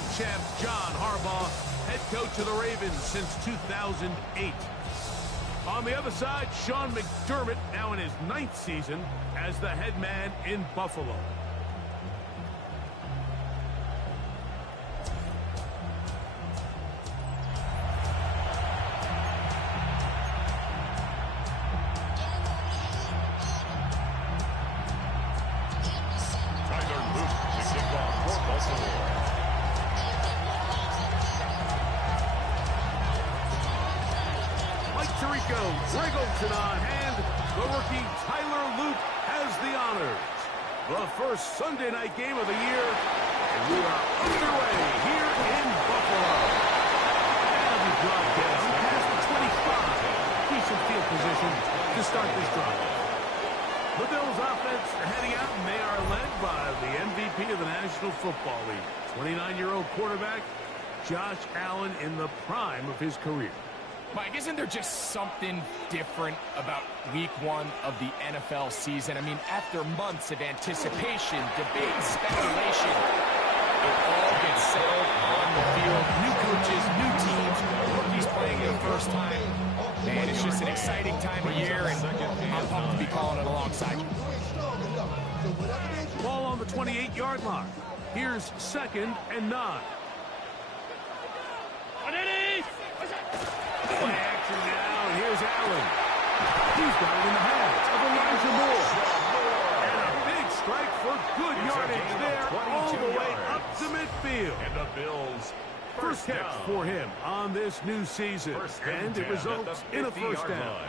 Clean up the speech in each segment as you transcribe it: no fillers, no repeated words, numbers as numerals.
World champ John Harbaugh, head coach of the Ravens since 2008. On the other side, Sean McDermott, now in his 9th season as the head man in Buffalo. Riggleton on hand. The rookie Tyler Luke has the honors. The first Sunday night game of the year, and we are underway here in Buffalo. And we drop down past the 25. Decent field position to start this drive. The Bills offense heading out, and they are led by the MVP of the National Football League, 29-year-old quarterback Josh Allen in the prime of his career. Mike, isn't there just something different about week 1 of the NFL season? I mean, after months of anticipation, debate, speculation, it all gets settled on the field. New coaches, new teams, rookies playing their first time. Man, it's just an exciting time of year, and I'm pumped to be calling it alongside you. Ball on the 28-yard line. Here's 2nd and 9. Play action now, and here's Allen. He's got it in the hands of Elijah Moore. And a big strike for good yardage there, all the way up to midfield. And the Bills first catch for him on this new season, and it results in a first down.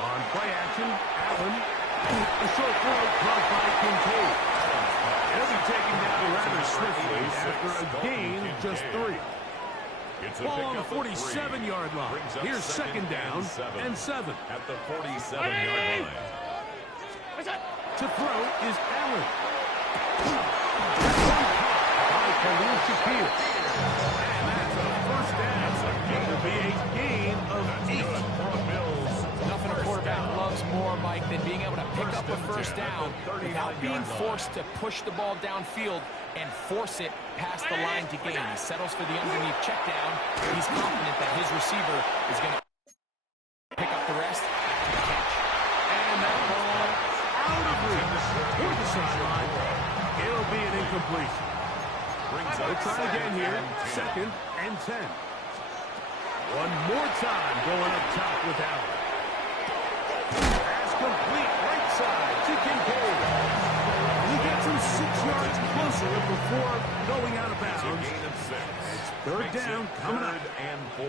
On play action, Allen. A short throw caught by Kincaid. He'll be taken down rather swiftly after a gain of just 3. Ball on the 47-yard line. Here's 2nd down and 7. At the 47-yard line. To throw is Allen. By Khalil Shakir. And that's a first down. It will be a gain of 8. Nothing a quarterback loves more, Mike, than being able to pick up a first down without being forced to push the ball downfield and force it past the line to gain. He settles for the underneath check down. He's confident that his receiver is going to pick up the rest and catch. And that ball out of reach toward the sideline. It'll be an incompletion. They'll try again here. 2nd and 10. One more time going up top with Allen. Pass complete right side to Kincaid. He gets him 6 yards closer before going out of bounds. It's 3rd down coming up. 3rd and 4.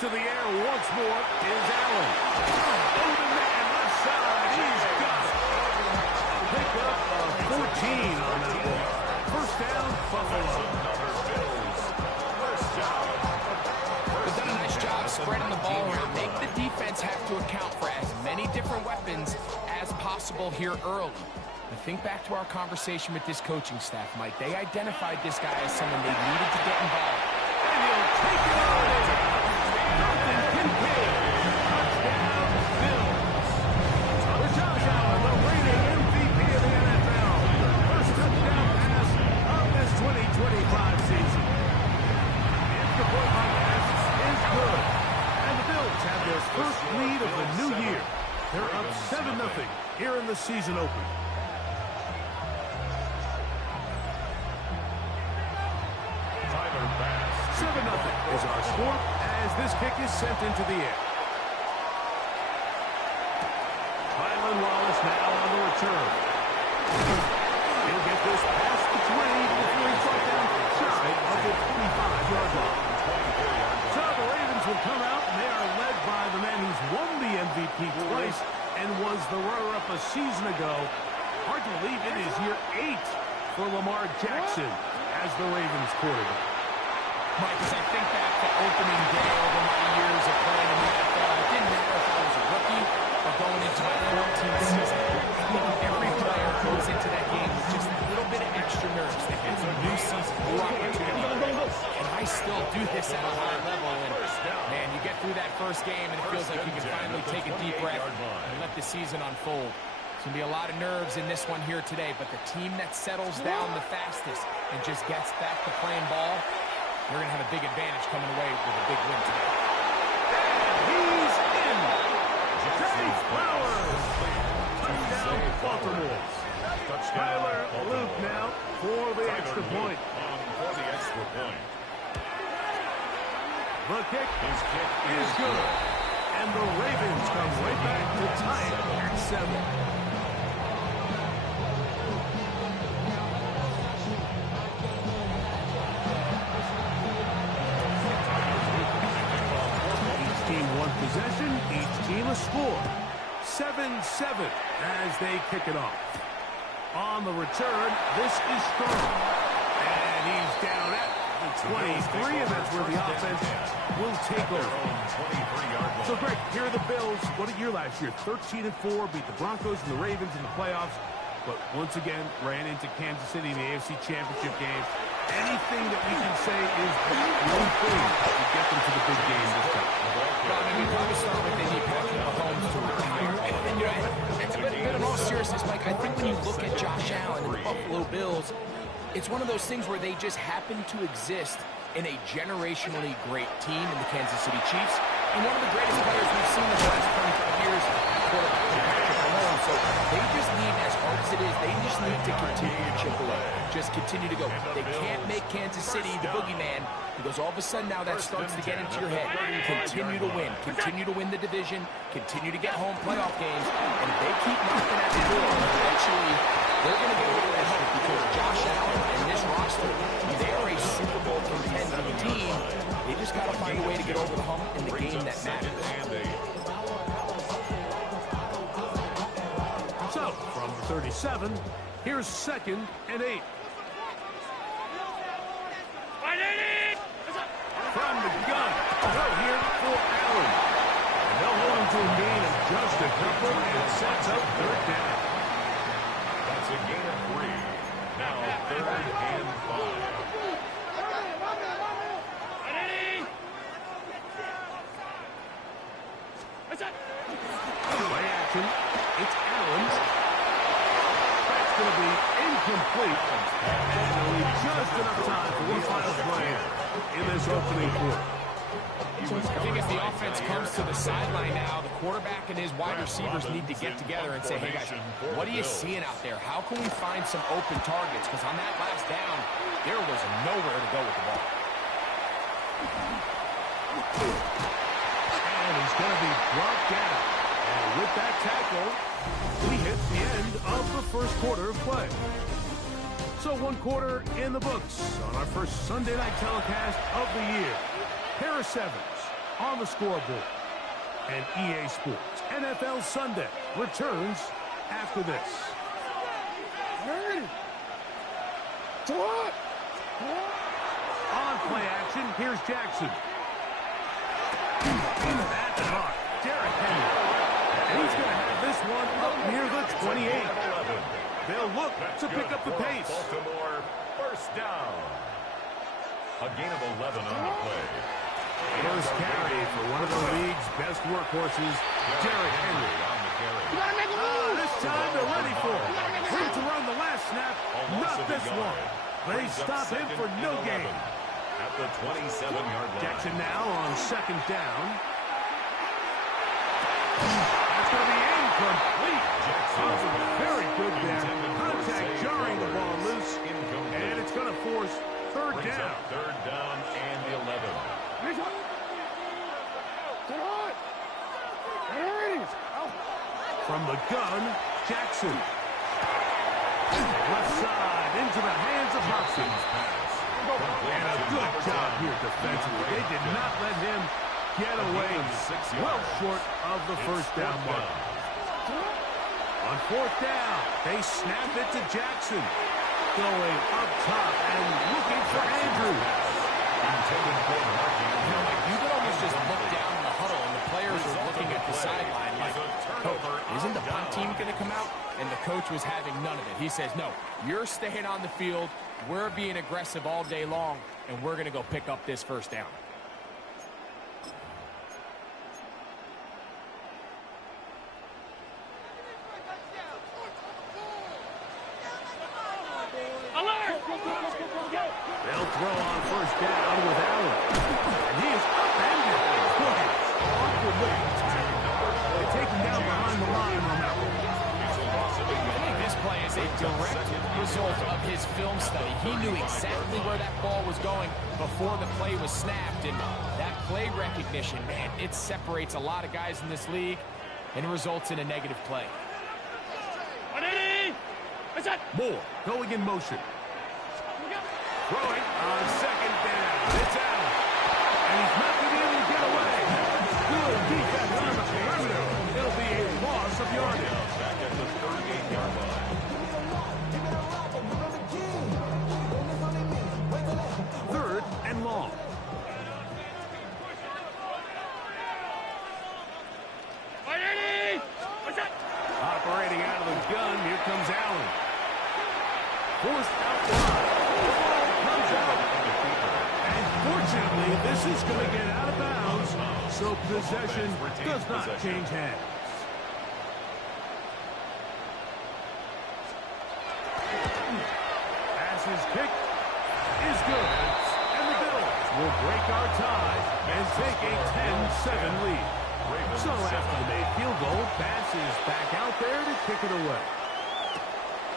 To the air once more is Allen. Open man left side. He's got it. Pick up a 14 on that one. First down, Buffalo. They've done a nice job spreading the ball here. Make the defense have to account for as many different weapons as possible here early. But think back to our conversation with this coaching staff, Mike. They identified this guy as someone they needed to get involved. And he'll take it away. Jonathan Kincaid. Touchdown, Bills. For Josh Allen, the reigning MVP of the NFL. First touchdown pass of this 2025 season. If the quarterback pass is good. And the Bills have their first lead of the new year. They're up 7-0 here in the season opener. Is our score as this kick is sent into the air. Tylan Wallace now on the return. He'll get this past the 20 before he's brought down shy of the 25-yard line. So the Ravens will come out, and they are led by the man who's won the MVP twice and was the runner-up a season ago. Hard to believe it is year 8 for Lamar Jackson as the Ravens quarterback. Mike, as I think back to opening day over my years of playing in the NFL, it didn't matter if I was a rookie or going into my 14th season. I think every player goes into that game with just a little bit of extra nerves. They get a new season, new opportunity. And I still do this at a high level. And, man, you get through that first game, and it feels like you can finally take a deep breath and let the season unfold. It's going to be a lot of nerves in this one here today, but the team that settles down the fastest and just gets back to playing ball, they're going to have a big advantage coming away with a big win today. He's in. Chase Flowers. Touchdown, Baltimore. Tyler Luke now for the extra point. The kick is good. And the Ravens come right back to tie it at 7. Each team one possession, each team a score. 7-7 as they kick it off. On the return, this is strong. And he's down at the 23, and that's where the offense will take over. So, Greg, here are the Bills. What a year last year. 13-4, beat the Broncos and the Ravens in the playoffs. But once again, ran into Kansas City in the AFC Championship game. Anything that we can say is one thing to get them to the big game this time. Well, I mean, we probably start with they need Patrick Mahomes to retire. But in all seriousness, Mike, I think when you look at Josh Allen and the Buffalo Bills, it's one of those things where they just happen to exist in a generationally great team in the Kansas City Chiefs. And one of the greatest players we've seen in the last 25 years, quarterback Patrick Mahomes. So they just need, as hard as it is, they just need to continue to chip away. Just continue to go. They can't make Kansas City the boogeyman, because all of a sudden now that starts to get into your head. Continue to win. Continue to win the division. Continue to get home playoff games. And if they keep knocking at the door, eventually they're going to get over that hump, because Josh Allen and this roster, they are a Super Bowl contending team. They just got to find a way to get over the hump in the game that matters. So, from the 37, here's 2nd and 8. From the gun, throw here for Allen. And they'll hold him to a gain of just a couple, and it sets up 3rd down. That's a gain of 3. Now 3rd and 5. Play action. It's Allen. That's going to be incomplete. And they'll leave just enough time for one final play in this opening quarter. I think as the offense comes to the sideline now, the quarterback and his wide receivers need to get together and say, hey, guys, what are you seeing out there? How can we find some open targets? Because on that last down, there was nowhere to go with the ball. And he's going to be brought down. And with that tackle, we hit the end of the first quarter of play. So 1 quarter in the books on our first Sunday night telecast of the year. Pair of 7s on the scoreboard. And EA Sports NFL Sunday returns after this. On play action, here's Jackson. That's hard. Derrick Henry. And he's going to have this one up near the 28. They'll look to pick up the pace. Baltimore, first down. A gain of 11 on the play. First carry for one of the league's best workhorses, Derrick Henry. On the carry. This time they're ready for it. Ready to run the last snap, not this one. They stop him for no gain. At the 27-yard line. Jackson now on 2nd down. That's going to be incomplete. Very good there. Contact jarring the ball loose. And it's going to force 3rd down. 3rd down and 11. From the gun, Jackson. Left side into the hands of Hopkins. And a good job here defensively. They did not let him get away well short of the first down mark. On 4th down, they snap it to Jackson. Going up top and looking for Andrews. You could almost just look down in the huddle, and the players are looking at the sideline like, Coach, isn't the punt team going to come out? And the coach was having none of it. He says, no, you're staying on the field. We're being aggressive all day long, and we're going to go pick up this first down. he knew exactly where that ball was going before the play was snapped. And that play recognition, man, it separates a lot of guys in this league and results in a negative play. Moore going in motion. Throwing on second down. It's out. And he's not going to be able to get away. Good defense on the perimeter. It'll be a loss of yardage. Back at the 38-yard line. Third and long. Operating out of the gun, here comes Allen. Forced out wide. The ball comes out. And fortunately, this is going to get out of bounds, so possession does not change hands. Pass is kicked is good. And the Bills will break our tie and take a 10-7 lead. So after the made field goal, pass is back out there to kick it away.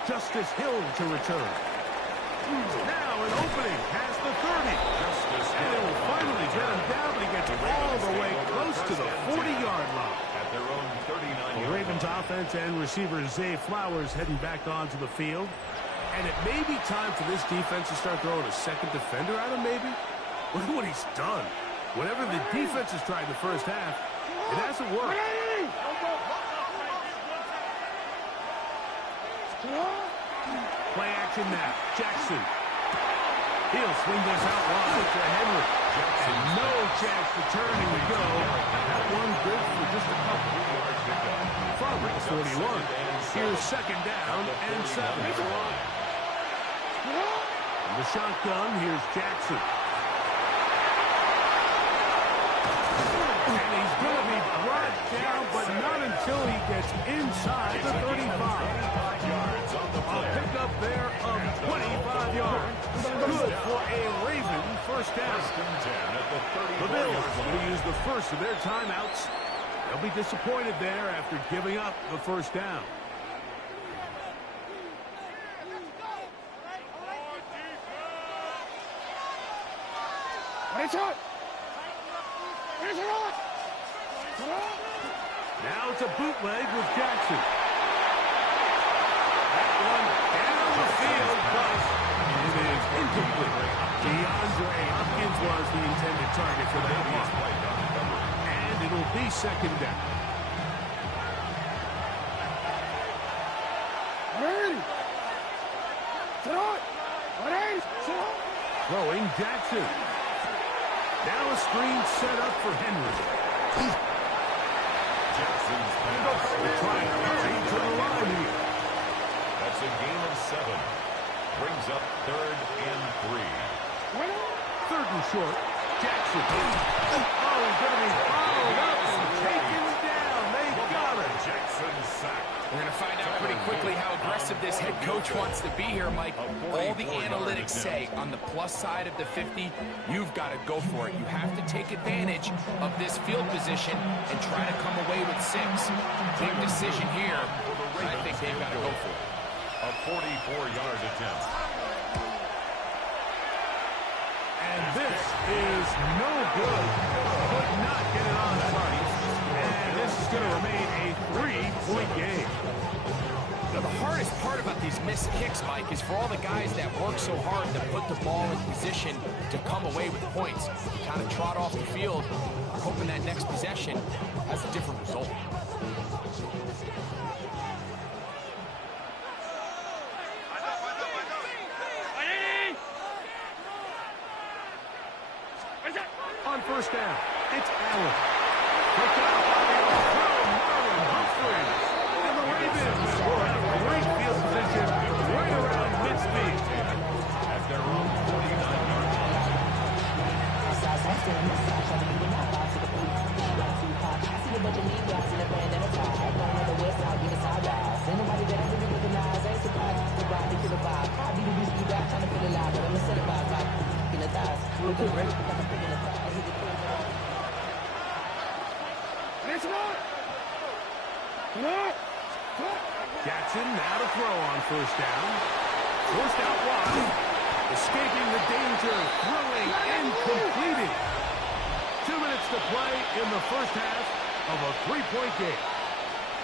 Justice Hill to return. Now an opening past the 30. And it will finally get him down, but he gets all the way close to the 40-yard line. At their own 39-yard line. Ravens offense and receiver Zay Flowers heading back onto the field. And it may be time for this defense to start throwing a second defender at him, maybe. Look at what he's done. Whatever the defense has tried the first half, it hasn't worked. Play action now. Jackson. He'll swing this out wide to Henry. And no chance to turn. Here we go. That one good for just a couple. From 41. Here's second down and 7. From the shotgun, here's Jackson. And he's going to be brought down, but not until he gets inside the 35. A pickup there of 25 yards. Good for a Raven first down. The Bills will use the first of their timeouts. They'll be disappointed there after giving up the first down. Now it's a bootleg with Jackson. That one down the field, but it is incomplete. DeAndre Hopkins was the intended target for that one. And it'll be second down. Throwing Jackson. Now a screen set up for Henry. Jackson's pass. They're trying to hurry to the line here. That's a gain of 7. Brings up 3rd and 3. Third and short. Jackson. Oh, he's going to be followed up and taken down. They got it. Jackson sacked. We're going to find out pretty quickly how aggressive this head coach wants to be here, Mike. All the analytics say on the plus side of the 50, you've got to go for it. You have to take advantage of this field position and try to come away with 6. Big decision here. I think they've got to go for it. A 44-yard attempt. And this is no good. Could not get it on target. And this is going to remain a 3-point game. Now, the hardest part about these missed kicks, Mike, is for all the guys that work so hard to put the ball in position to come away with points. Kind of trot off the field, hoping that next possession has a different result. On first down, it's Allen. Picked up by the overthrow, Marlon Humphreys. And the Ravens will have a great field position right around midfield. At their own 49-yard line. Jackson now to throw on first down. Forced out wide. Escaping the danger, throwing and completing. 2 minutes to play in the first half of a three-point game.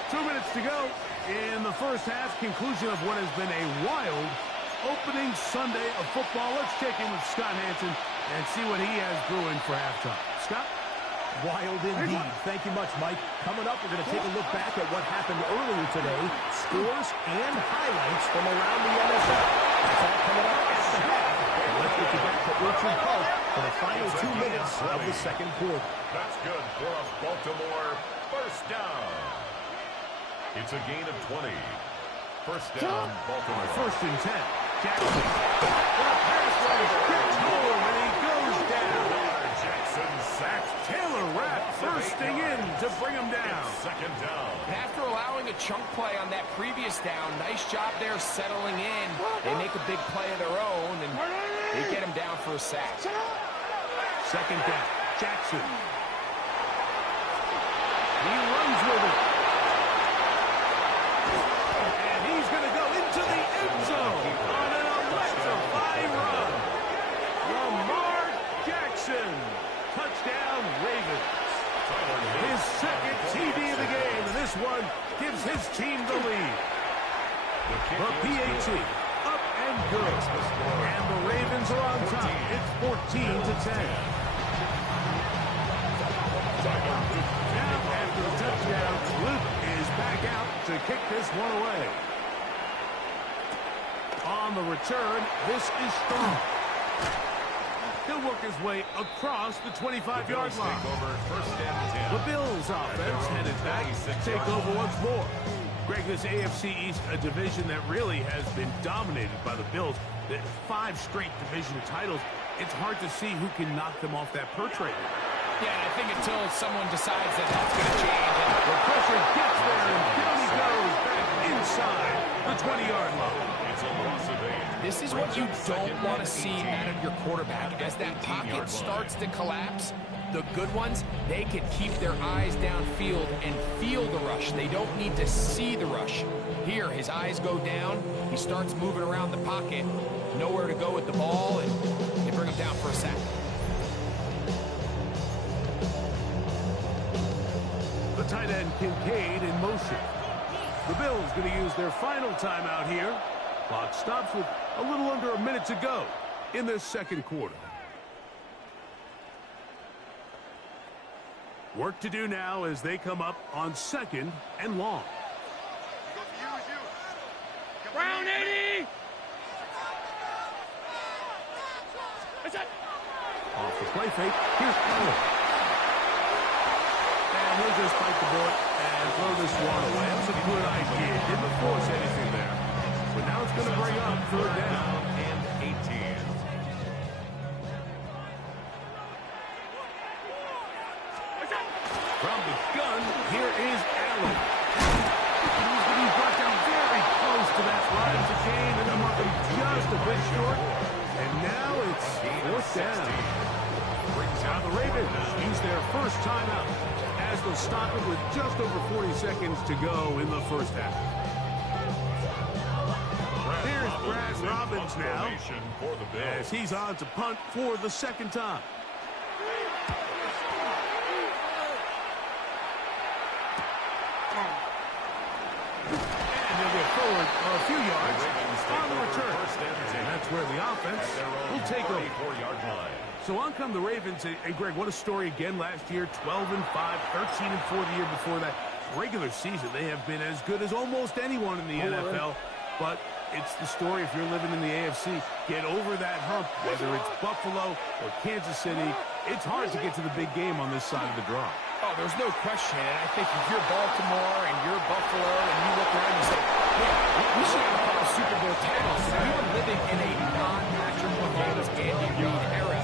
2 minutes to go in the first half. Conclusion of what has been a wild opening Sunday of football. Let's check in with Scott Hansen and see what he has brewing for halftime. Scott? Wild indeed. Thank you much, Mike. Coming up, we're going to take a look back at what happened earlier today, scores and highlights from around the NFL. That's all coming up at the half. And let's get you back to Orchard Park for the final 2 minutes of the second quarter. That's good for a Baltimore first down. It's a gain of 20. First down, Baltimore. First and 10. Jackson. The pass rush gets home, and he goes down. Jackson sacked. Taylor Rapp bursting in to bring him down. Second down. And after allowing a chunk play on that previous down, nice job there settling in. They make a big play of their own, and they get him down for a sack. Second down. Jackson. He runs with it. And he's going to go into the end zone on an electrifying run. Lamar Jackson. Touchdown, Ravens. His second TD of the game, and this one gives his team the lead. The PAT up and good. And the Ravens are on top. It's 14-10. Now, after the touchdown, Luke is back out to kick this one away. On the return, this is strong. He'll work his way across the 25-yard line. The Bills offense headed back to take over once more. Greg, this AFC East, a division that really has been dominated by the Bills. 5 straight division titles. It's hard to see who can knock them off that perch right now. Yeah, I think until someone decides that that's going to change. The pressure gets there, and down he goes back inside the 20-yard line. It's a loss of 8. This is what you don't want to see out of your quarterback. As that pocket starts to collapse, the good ones, they can keep their eyes downfield and feel the rush. They don't need to see the rush. Here, his eyes go down. He starts moving around the pocket. Nowhere to go with the ball, and they bring him down for a sack. The tight end Kincaid in motion. The Bills going to use their final timeout here. Clock stops with a little under a minute to go in this second quarter. Work to do now as they come up on second and long. Round 80! Off the play fake. Here's Allen. And he'll just bite the bullet and throw this one away. That's a good idea. Didn't force anything there. But now it's going to bring up third down and 18. From the gun, here is Allen. He's going to be brought down very close to that line to gain, and they'll mark him just a bit short. And now it's fourth down. Now the Ravens use their first timeout as they'll stop it with just over 40 seconds to go in the first half. Here's Brad Robbins now as he's on to punt for the second time. And they'll get forward a few yards on the return. And that's where the offense will take over. So on come the Ravens. And Greg, what a story again last year. 12-5, 13-4 the year before that. Regular season, they have been as good as almost anyone in the NFL. But it's the story if you're living in the AFC. Get over that hump, whether it's Buffalo or Kansas City. It's hard to get to the big game on this side of the draw. Oh, there's no question. And I think if you're Baltimore and you're Buffalo and you look around and say, yeah, we should have a couple Super Bowl titles. We were living in a non-Patrick Mahomes, Andy Reid era.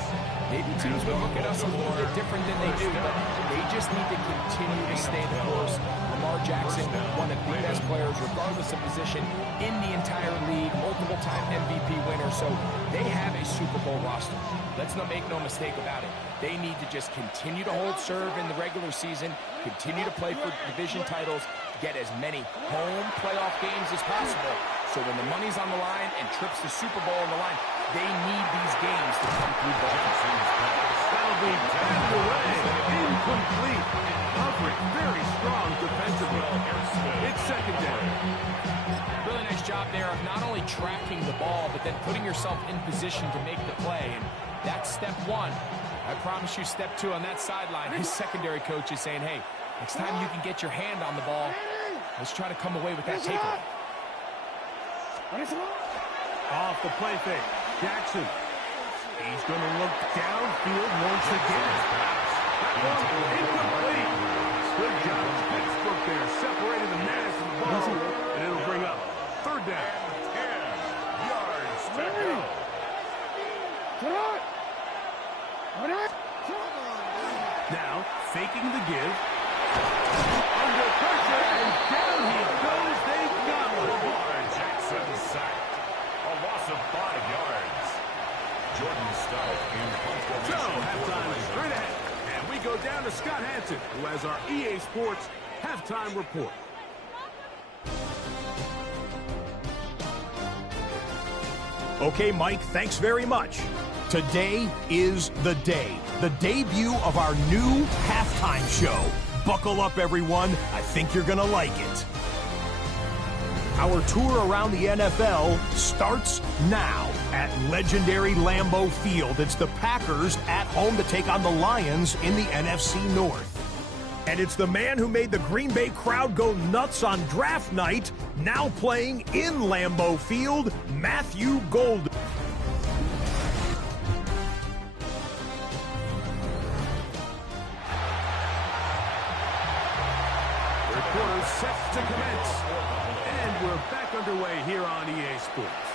Maybe teams would look at us a little bit different than they do, but they just need to continue to stay the course. Lamar Jackson, one of the best players, regardless of position, in the entire league, multiple-time MVP winner, so they have a Super Bowl roster. Let's not make no mistake about it. They need to just continue to hold serve in the regular season, continue to play for division titles, get as many home playoff games as possible, so when the money's on the line and trips to Super Bowl on the line, They need these games to come through Baltimore. That'll be batted away. Incomplete. Coverage very strong defensively. It's second down. Really nice job there of not only tracking the ball, but then putting yourself in position to make the play. And that's step one. I promise you step two on that sideline. His secondary coach is saying, hey, next time you can get your hand on the ball, let's try to come away with that takeaway. Off the play fake. Jackson. He's going to look downfield once again. Incomplete. Good job. Pittsburgh there separating the man from the ball. And it'll bring up third down. 10 yards to go. Now, faking the give. Under pressure, and down he goes. They got him. Lamar Jackson sacked. A loss of 5 yards. Jordan Stout in punt So, formation. halftime straight ahead. And we go down to Scott Hansen, who has our EA Sports halftime report. Okay, Mike, thanks very much. Today is the day. The debut of our new halftime show. Buckle up, everyone. I think you're going to like it. Our tour around the NFL starts now at legendary Lambeau Field. It's the Packers at home to take on the Lions in the NFC North. And it's the man who made the Green Bay crowd go nuts on draft night, now playing in Lambeau Field, Matthew Golden. Quarter set to commence. And we're back underway here on EA Sports.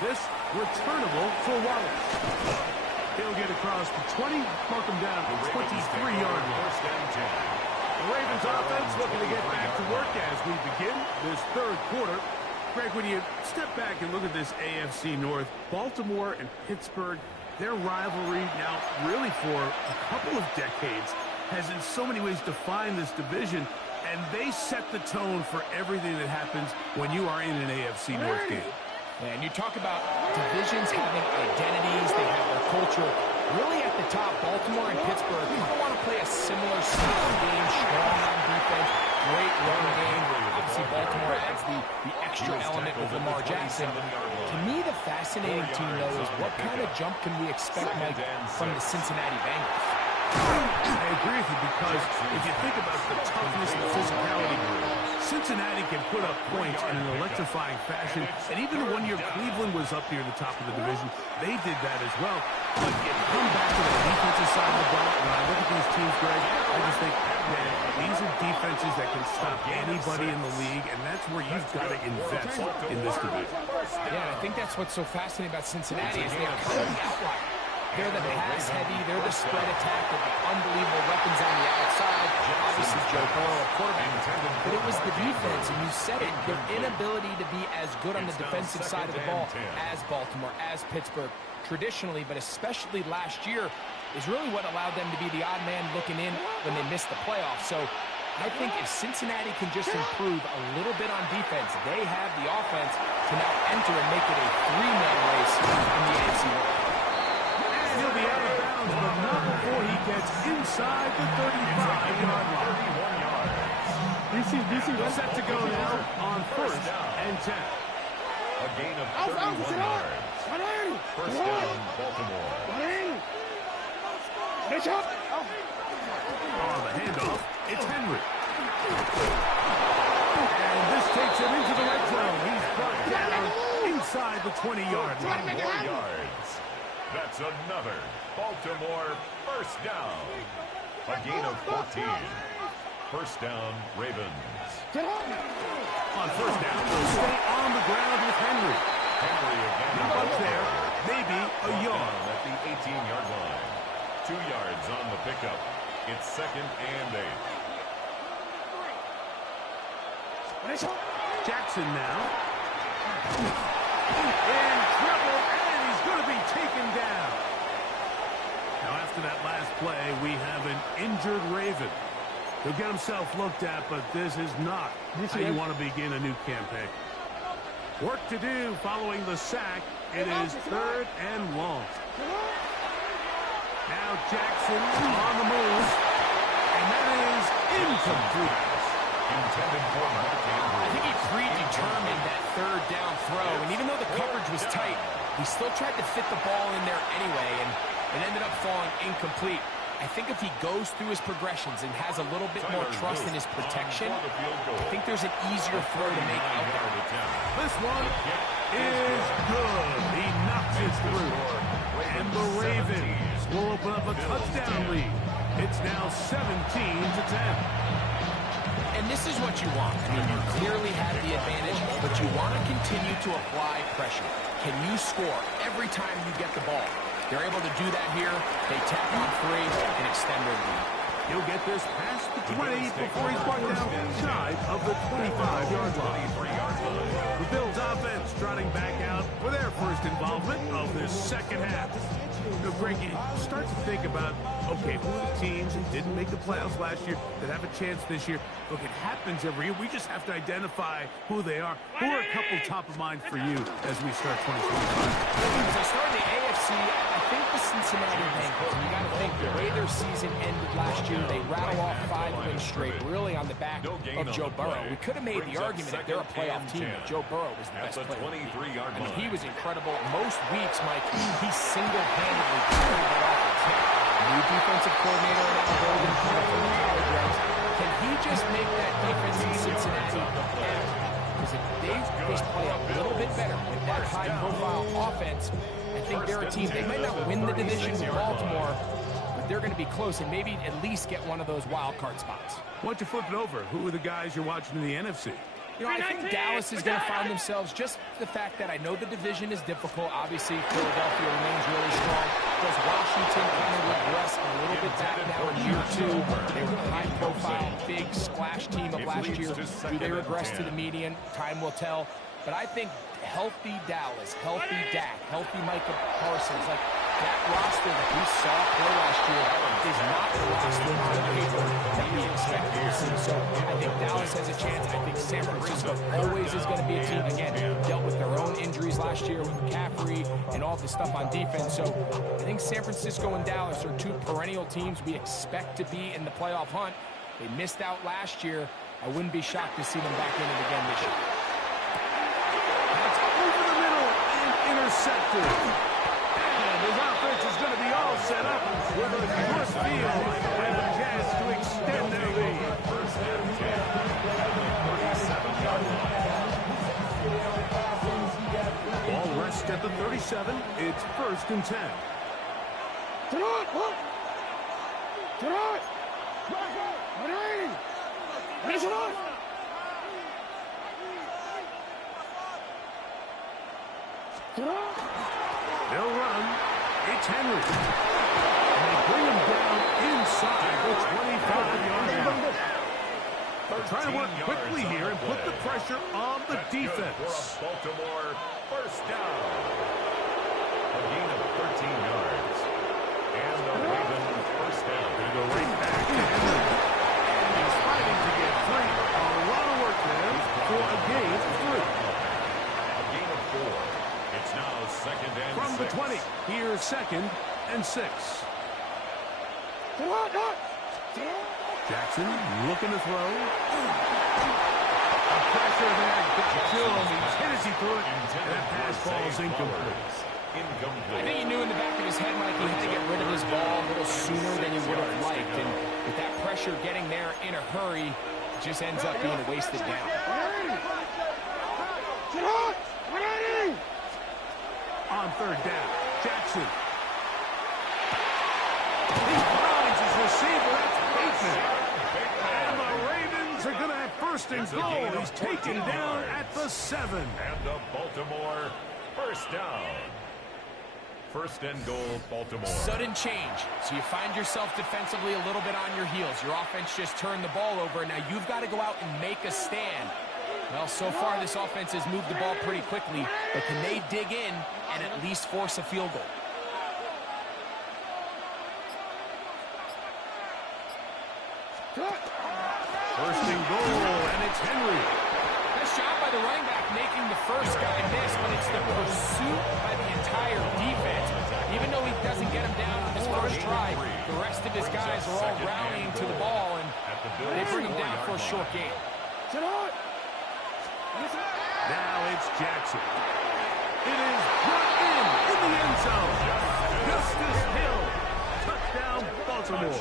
This returnable for Wallace. He'll get across the 20, mark him down to the 23-yard line. The Ravens offense looking to get back to work as we begin this third quarter. Greg, when you step back and look at this AFC North, Baltimore and Pittsburgh, their rivalry now really for a couple of decades has in so many ways defined this division, and they set the tone for everything that happens when you are in an AFC North game. And you talk about divisions having identities, they have their culture. Really at the top, Baltimore and Pittsburgh kind of want to play a similar style game, strong on defense, great run game. Obviously, Baltimore adds the extra element with Lamar Jackson. To me, the fascinating team, though, is what kind of jump can we expect, Mike, from the Cincinnati Bengals? I agree with you, because if you think about the toughness and the physicality, Cincinnati can put up points in an electrifying fashion, and even the 1 year Cleveland was up near the top of the division, they did that as well. But you come back to the defensive side of the ball, when I look at these teams, Greg, I just think, man, these are defenses that can stop anybody in the league, and that's where you've got to invest in this division. Yeah, I think that's what's so fascinating about Cincinnati is they're kind of the outlier. They're the pass heavy, they're the spread attack with the unbelievable weapons on the outside. Obviously, Joe Burrow, a quarterback. But it was the defense, and you said it, their inability to be as good on the defensive side of the ball as Baltimore, as Pittsburgh, traditionally, but especially last year, is really what allowed them to be the odd man looking in when they missed the playoffs. So I think if Cincinnati can just improve a little bit on defense, they have the offense to now enter and make it a three-man race in the AFC North. He'll be out of bounds, but not before he gets inside the 35-yard line. We're set to go now on first and 10. A gain of 31 yards. First down, Baltimore. On the handoff, it's Henry. And this takes him into the red zone. He's brought down inside the 20-yard line. 4 yards. That's another Baltimore first down. A gain of 14. First down, Ravens. On first down, they'll stay on the ground with Henry. Henry again. Up there, maybe a yard. At the 18-yard line. 2 yards on the pickup. It's second and 8. Jackson now. In trouble, and he's going to be taken down. Now, after that last play, we have an injured Raven. He'll get himself looked at, but this is not how you want to begin a new campaign. Work to do following the sack It is 3rd and long. Now Jackson on the move. And that is incomplete. Intended for Mark Andrews. I think he predetermined that 3rd down throw, and even though the coverage was tight, he still tried to fit the ball in there anyway, and it ended up falling incomplete. I think if he goes through his progressions and has a little bit more trust in his protection, I think there's an easier throw to make out there. This one is good. He knocks it through. And the Ravens will open up a touchdown lead. It's now 17-10. And this is what you want. I mean, you clearly have the advantage, but you want to continue to apply pressure. Can you score every time you get the ball? They're able to do that here. They tap on 3 and extend their lead. He'll get this past the 20 before he's brought down inside of the 25-yard line. The Bills offense trotting back out for their first involvement of this second half. You know, Greg, you start to think about, okay, who are the teams that didn't make the playoffs last year that have a chance this year? Look, it happens every year. We just have to identify who they are. Who are a couple top of mind for you as we start 2025? So starting the AFC, I think the Cincinnati Bengals. You got to think the way their season ended last year, they rattle off 5 wins straight, really on the back of Joe Burrow. We could have made the argument that they're a playoff team, but Joe Burrow was the best player. I mean, he was incredible. Most weeks, Mike, he single-handedly carried that offense. New defensive coordinator in Al Golden, can he just make that defense in Cincinnati better? Because if they just play a little bit better with that high-profile offense, I think they're a team. They might not win the division with Baltimore, but they're going to be close and maybe at least get one of those wild card spots. Why don't you flip it over? Who are the guys you're watching in the NFC? You know, I think Dallas is going to find themselves, just the fact that I know the division is difficult. Obviously, Philadelphia remains really strong. Does Washington kind of regress a little bit back now in year 2? They were the high-profile, big splash team of last year. Do they regress to the median? Time will tell. But I think healthy Dallas, healthy Dak, healthy Micah Parsons, like that roster that we saw play last year is not the roster on paper that we expected to see. So I think Dallas has a chance. I think San Francisco always is going to be a team, again, dealt with their own injuries last year with McCaffrey and all the stuff on defense. So I think San Francisco and Dallas are 2 perennial teams we expect to be in the playoff hunt. They missed out last year. I wouldn't be shocked to see them back in it again this year. That's over the middle and intercepted. And his offense is going to be all set up with a good field and a chance to extend their lead. Ball rests at the 37. It's 1st and 10. They'll run. It's Henry. And they bring him down inside the 25-yard line. They're trying to work quickly here and put the pressure on the defense. Baltimore, 1st down. A gain of 13 yards. And the Ravens, 1st down. They go right back to Henry. And he's fighting to get 3. A lot of work there for a gain of 3. A gain of 4. It's now 2nd and 6. From the 20, here's 2nd and 6. Jackson looking to throw. A pressure there got to him. He's hit as he threw it, and that pass falls incomplete. I think he knew in the back of his head, Mike, he had to get rid of his ball a little sooner than he would have liked. And with that pressure getting there in a hurry, it just ends up being a wasted down. On 3rd down, Jackson. He finds his receiver. That's Bateman. And the Ravens are going to have 1st and goal. He's taken down at the 7. And the Baltimore, 1st down. 1st and goal, Baltimore. Sudden change. So you find yourself defensively a little bit on your heels. Your offense just turned the ball over. Now you've got to go out and make a stand. Well, so far this offense has moved the ball pretty quickly, but can they dig in and at least force a field goal? First and goal, and it's Henry. Let's job by the running back making the first guy miss, but it's the pursuit by the entire defense. Even though he doesn't get him down on his first try, the rest of his guys are all rallying to the ball, and they bring him down for a short gain. Now it's Jackson. It is brought in the end zone. Justice Hill. Touchdown, Baltimore.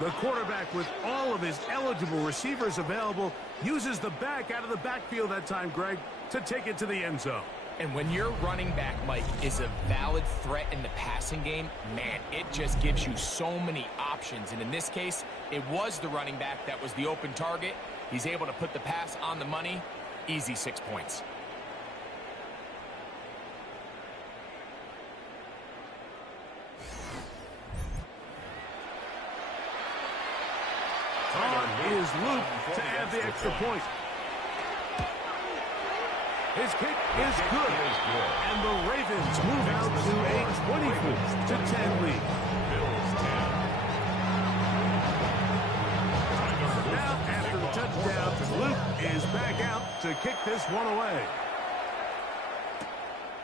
The quarterback, with all of his eligible receivers available, uses the back out of the backfield that time, Greg, to take it to the end zone. And when your running back, Mike, is a valid threat in the passing game, man, it just gives you so many options. And in this case, it was the running back that was the open target. He's able to put the pass on the money. Easy 6 points. On is Luke to add the extra point. His kick is good. And the Ravens move out to a 24-10 lead. Now, after the touchdown, Luke is back out to kick this one away.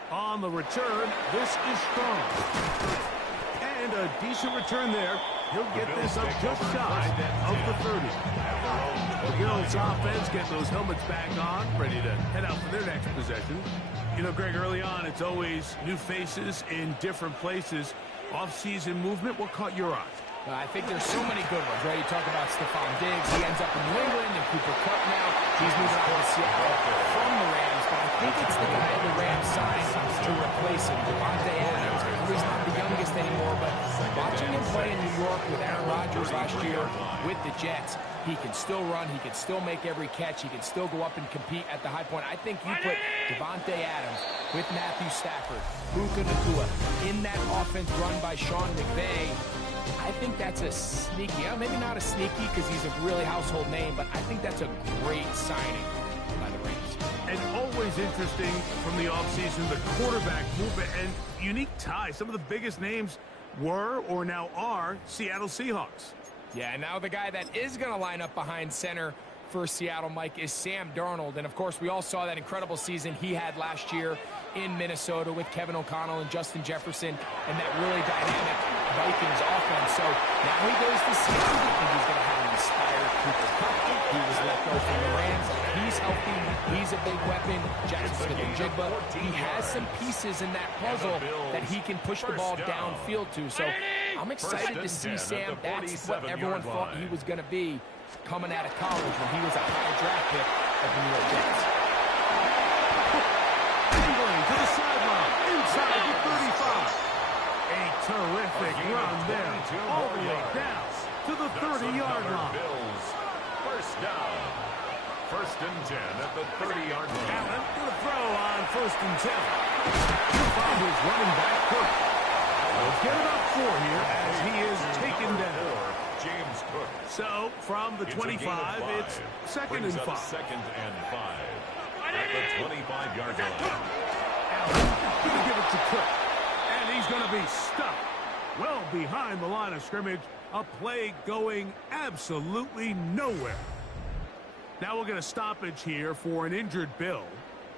On the return, this is strong. And a decent return there. He'll get this up just shy of the 30. The Bills offense get those helmets back on, ready to head out for their next possession. You know, Greg, early on, it's always new faces in different places. Off-season movement, what caught your eye? I think there's so many good ones, right? You talk about Stephon Diggs. He ends up in New England, and Cooper Kupp now. He's moving on to Seattle from the Rams, but I think it's the guy the Rams signed to replace him, Davante Adams. He's not the youngest anymore, but watching him play in New York with Aaron Rodgers last year with the Jets, he can still run, he can still make every catch, he can still go up and compete at the high point. I think you put Davante Adams with Matthew Stafford, Puka Nacua, in that offense run by Sean McVay. I think that's a sneaky, maybe not a sneaky because he's a really household name, but I think that's a great signing by the Rams. And always interesting from the offseason, the quarterback movement and unique ties. Some of the biggest names were or now are Seattle Seahawks. Yeah, now the guy that is going to line up behind center for Seattle, Mike, is Sam Darnold. And, of course, we all saw that incredible season he had last year in Minnesota with Kevin O'Connell and Justin Jefferson and that really dynamic Vikings offense. So now he goes to Seattle. I think he's going to have an inspired Cooper Kupp. He was let go from the Rams. He's healthy. He's a big weapon. Jackson Smith-Njigba. He has some pieces in that puzzle that he can push the ball downfield to. So I'm excited to see Sam. That's what everyone thought he was going to be coming out of college when he was a high draft pick of the New York Jets. Angling to the sideline, inside the 35. A terrific run there, all the way down to the 30-yard line. First down. First and 10 at the 30-yard line. Allen for the throw on first and 10. He'll find his running back Cook. He'll get it up for here as he is taken down. James Cook. So, from the 25, it's second and 5. Second and 5 at the 25-yard line. Allen going to give it to Cook. And he's going to be stuck well behind the line of scrimmage. A play going absolutely nowhere. Now we'll get a stoppage here for an injured Bill.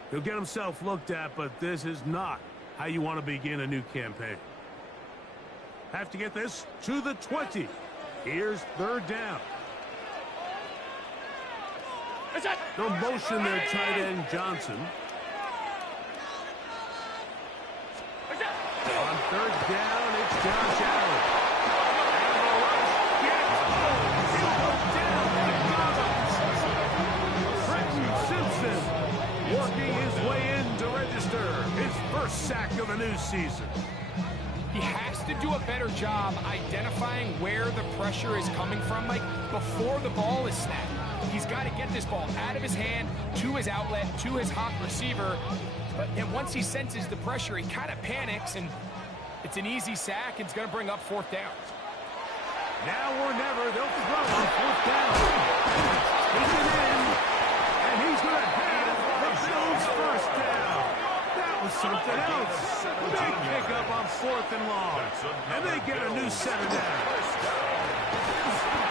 He'll get himself looked at, but this is not how you want to begin a new campaign. Have to get this to the 20. Here's third down. The motion there, tight end Johnson. On third down, it's Josh Allen. And the rush gets home. He'll go down and got him. Brenton Simpson working his way in to register his first sack of the new season. He has to do a better job identifying where the pressure is coming from, Mike, before the ball is snapped. He's got to get this ball out of his hand, to his outlet, to his hot receiver. But then once he senses the pressure, he kind of panics, and it's an easy sack. It's going to bring up fourth down. Now or never, they'll throw on fourth down. Taken in, and he's going to have the Bills' first down. That was something else. Big pickup on fourth and long. And they get a new set of downs.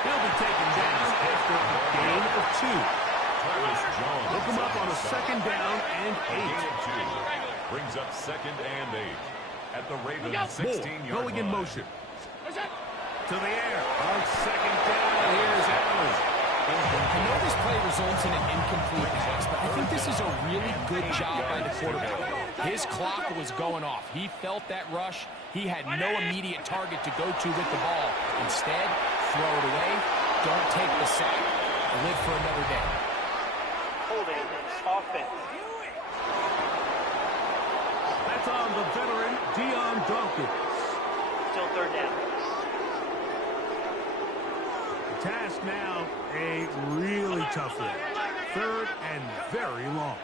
He'll be taken down after a gain of 2. Look him up on a second down and 8. Brings up second and 8. At the Ravens 16-yard going in line. motion. To the air. On second down, here's Allen. I know this play results in an incomplete pass, but I think this is a really good job by the quarterback. His clock was going off. He felt that rush. He had no immediate target to go to with the ball. Instead, throw it away. Don't take the sack. Live for another day. Holding offense. That's on the veteran, Dion Dawkins. Still third down. The task now, a really tough one. Third and very long.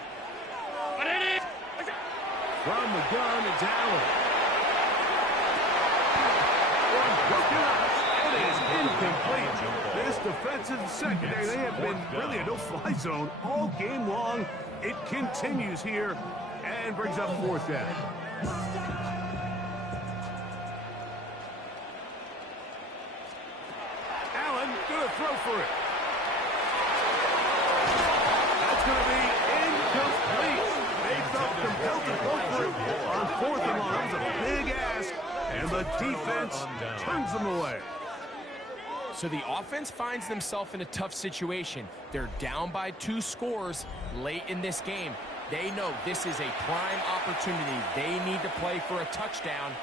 From the gun, it's Allen. It is incomplete. This defensive secondary, they have been really a no-fly zone all game long. It continues here and brings up fourth down. Allen gonna throw for it. That's gonna be incomplete. They felt compelled to go for it on fourth and long. That was a big ask, and the defense turns them away. So the offense finds themselves in a tough situation. They're down by 2 scores late in this game. They know this is a prime opportunity. They need to play for a touchdown,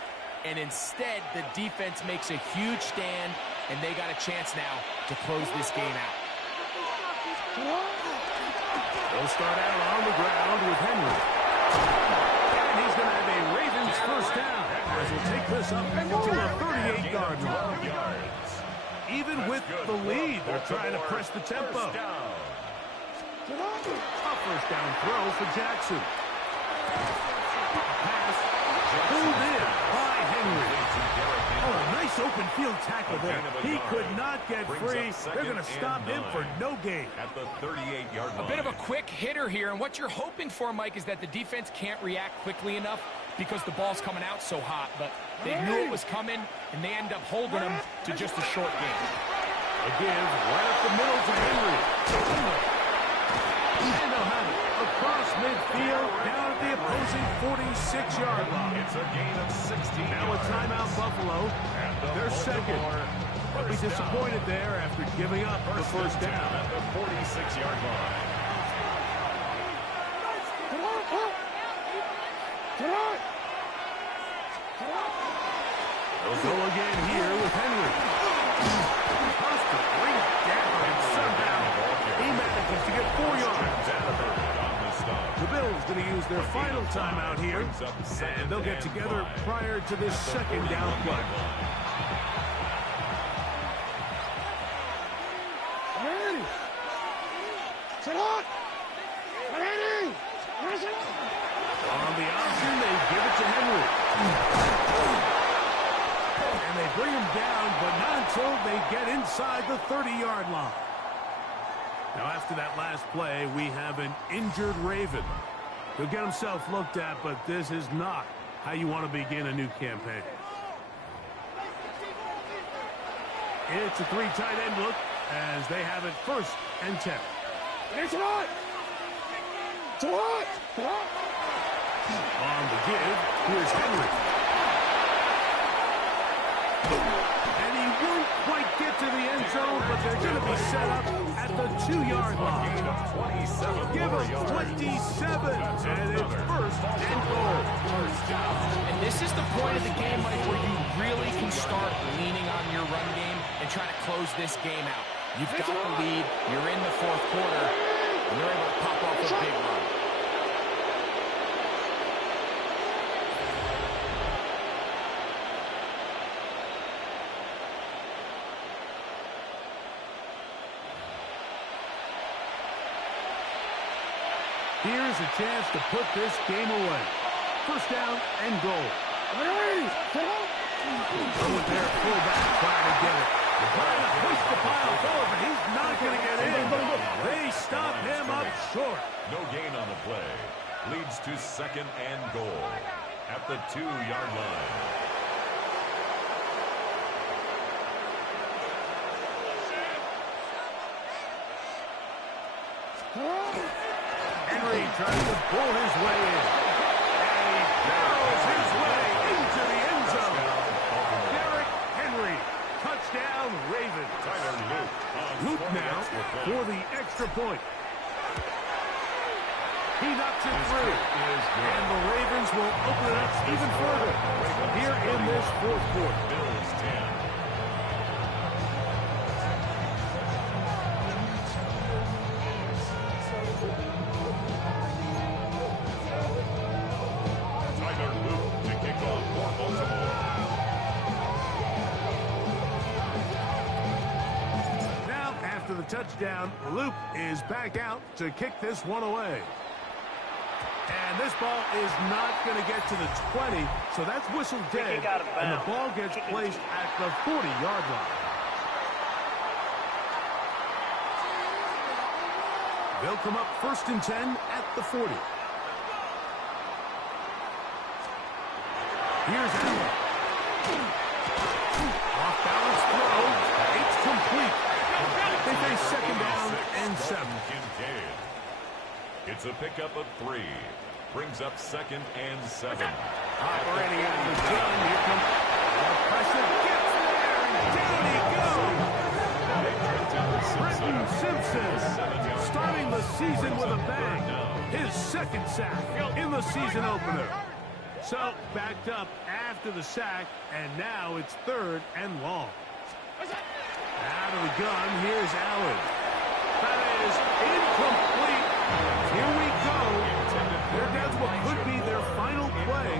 and instead the defense makes a huge stand, and they got a chance now to close this game out. They'll start out on the ground with Henry. And he's going to have a Ravens first down as he'll take this up to the 38-yard line. Even with the lead, they're trying to press the tempo. A first down throw for Jackson. Pass pulled in by Henry. Oh, a nice open field tackle there. He could not get free. They're going to stop him for no gain. At the 38-yard line. A bit of a quick hitter here, and what you're hoping for, Mike, is that the defense can't react quickly enough because the ball's coming out so hot, but they knew it was coming, and they end up holding them to just a short game. A give right up the middle to Henry. And they'll have it across midfield, down at the opposing 46-yard line. It's a gain of 16. Now a timeout, Buffalo. They're second. They'll be disappointed there after giving up the first down. At the 46-yard line. They'll go again here with Henry. Has to bring it down, and somehow he manages to get 4 yards out of it. The Bills going to use their final timeout here, and they'll get together prior to this second down play. On the option, they give it to Henry. And they bring him down, but not until they get inside the 30-yard line. Now, after that last play, we have an injured Raven. He'll get himself looked at, but this is not how you want to begin a new campaign. It's a 3 tight end look as they have it first and 10. On the give, here's Henry. And he won't quite get to the end zone, but they're going to be set up at the 2-yard line. Give him 27, and it's first and goal. And this is the point of the game, Mike, where you really can start leaning on your run game and try to close this game out. You've got the lead, you're in the fourth quarter, and you're able to pop off a big run. Here's a chance to put this game away. First down and goal. With their fullback trying to get it. Trying to push the pile forward, but he's not going to get in. They stop him up short. No gain on the play. Leads to second and goal at the 2-yard line. Henry tries to pull his way in. And he barrels his way into the end zone. Derrick Henry. Touchdown, Ravens. Luke now for the extra point. He knocks it through. And the Ravens will open it up even further here in this fourth quarter. Bills 10. Touchdown. Luke is back out to kick this one away. And this ball is not going to get to the 20, so that's whistled dead, and the ball gets placed at the 40-yard line. They'll come up 1st and 10 at the 40. Here's Allen. Off-balance throw. It's complete. They face 2nd down and 7. It's a pickup of 3. Brings up 2nd and 7. Operating out of the gun. Here comes the pressure. Gets there, and down he goes. Brenton Simpson starting the season with a bang. His 2nd sack in the season opener. So backed up after the sack, and now it's 3rd and long. Out of the gun, here's Allen. That is incomplete. Here we go. They're down to what could be their final play.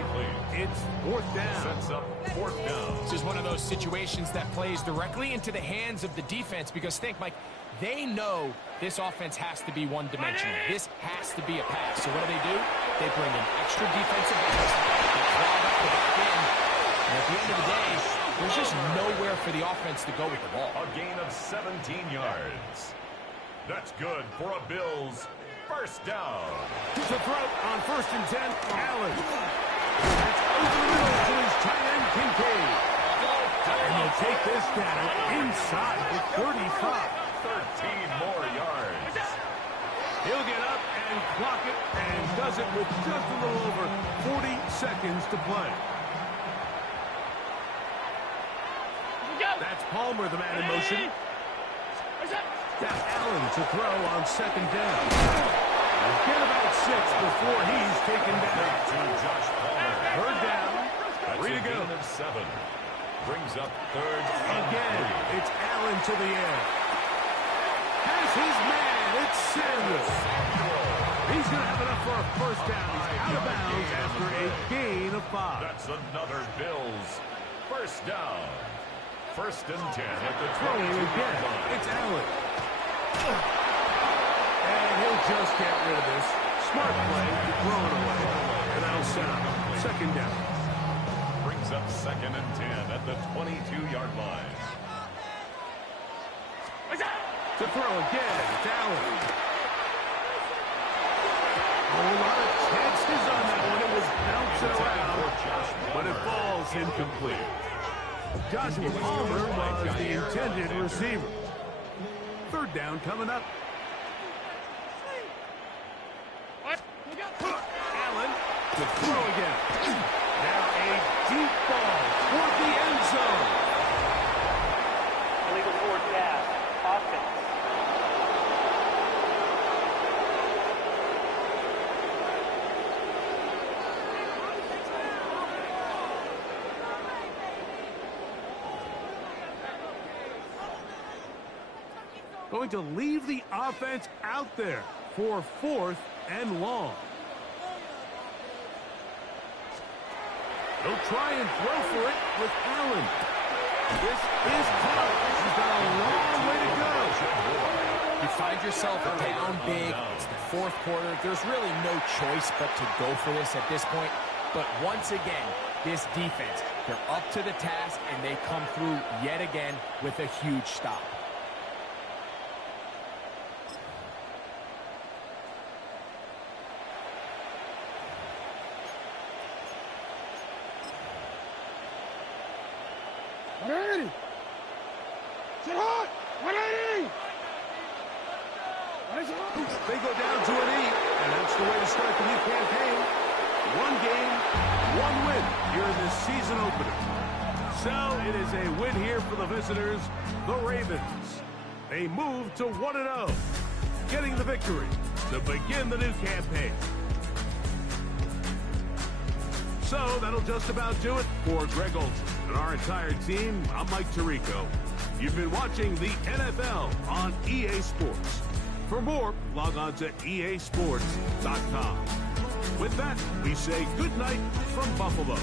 It's 4th down. Sets up 4th down. This is one of those situations that plays directly into the hands of the defense because think, Mike, they know this offense has to be one-dimensional. This has to be a pass. So what do? They bring in extra defensive backs. They clog up the back end. And at the end of the day, there's just nowhere for the offense to go with the ball. A gain of 17 yards. That's good for a Bills 1st down. To throw on 1st and 10, Allen. That's over the middle to his tight end, Kincaid. And they'll take this down inside the 35. 13 more yards. He'll get up and clock it, and does it with just a little over 40 seconds to play. That's Palmer, the man in motion. That's Allen to throw on 2nd down. Get about 6 before he's taken down. To Josh Palmer. 3rd down. That's 3 to a go. gain of 7. Brings up 3rd and Again, 3. it's Allen to the air. Has his man. It's Sanders. He's going to have enough for a 1st down. He's out of bounds after a gain of 5. That's another Bills 1st down. 1st and 10 at the Throwing 22-yard again. line. It's Allen. And he'll just get rid of this. Smart play to throw it away. And that'll set up 2nd down. Brings up 2nd and 10 at the 22-yard line. To throw again. It's Allen. A lot of chances on that one. It was bouncing around, but it falls incomplete. Joshua Palmer was the intended receiver. 3rd down coming up. Allen to throw again. Now a deep ball toward the end zone. Illegal forward pass. Offense. Going to leave the offense out there for 4th and long. They'll try and throw for it with Allen. This is tough. He's got a long way to go. You find yourself down big. It's the 4th quarter. There's really no choice but to go for this at this point. But once again, this defense, they're up to the task, and they come through yet again with a huge stop. They go down to a knee, and that's the way to start the new campaign. One game, one win here in this season opener. So it is a win here for the visitors, the Ravens. They move to 1-0, getting the victory to begin the new campaign. So that'll just about do it for Greg Olson and our entire team. I'm Mike Tirico. You've been watching the NFL on EA Sports. For more, log on to easports.com. With that, we say good night from Buffalo.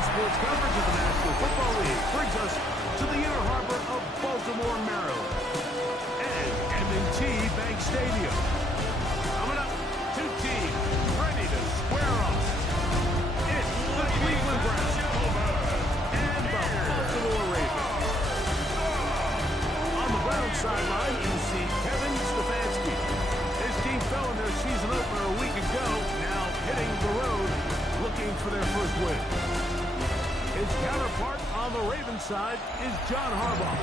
Sports coverage of the National Football League brings us to the inner harbor of Baltimore, Maryland, and M&T Bank Stadium. Coming up, two teams ready to square off. It's the Cleveland Browns and the Baltimore Ravens. On the Browns sideline, you see Kevin Stefanski. His team fell in their season opener a week ago, now hitting the road, looking for their first win. His counterpart on the Ravens side is John Harbaugh.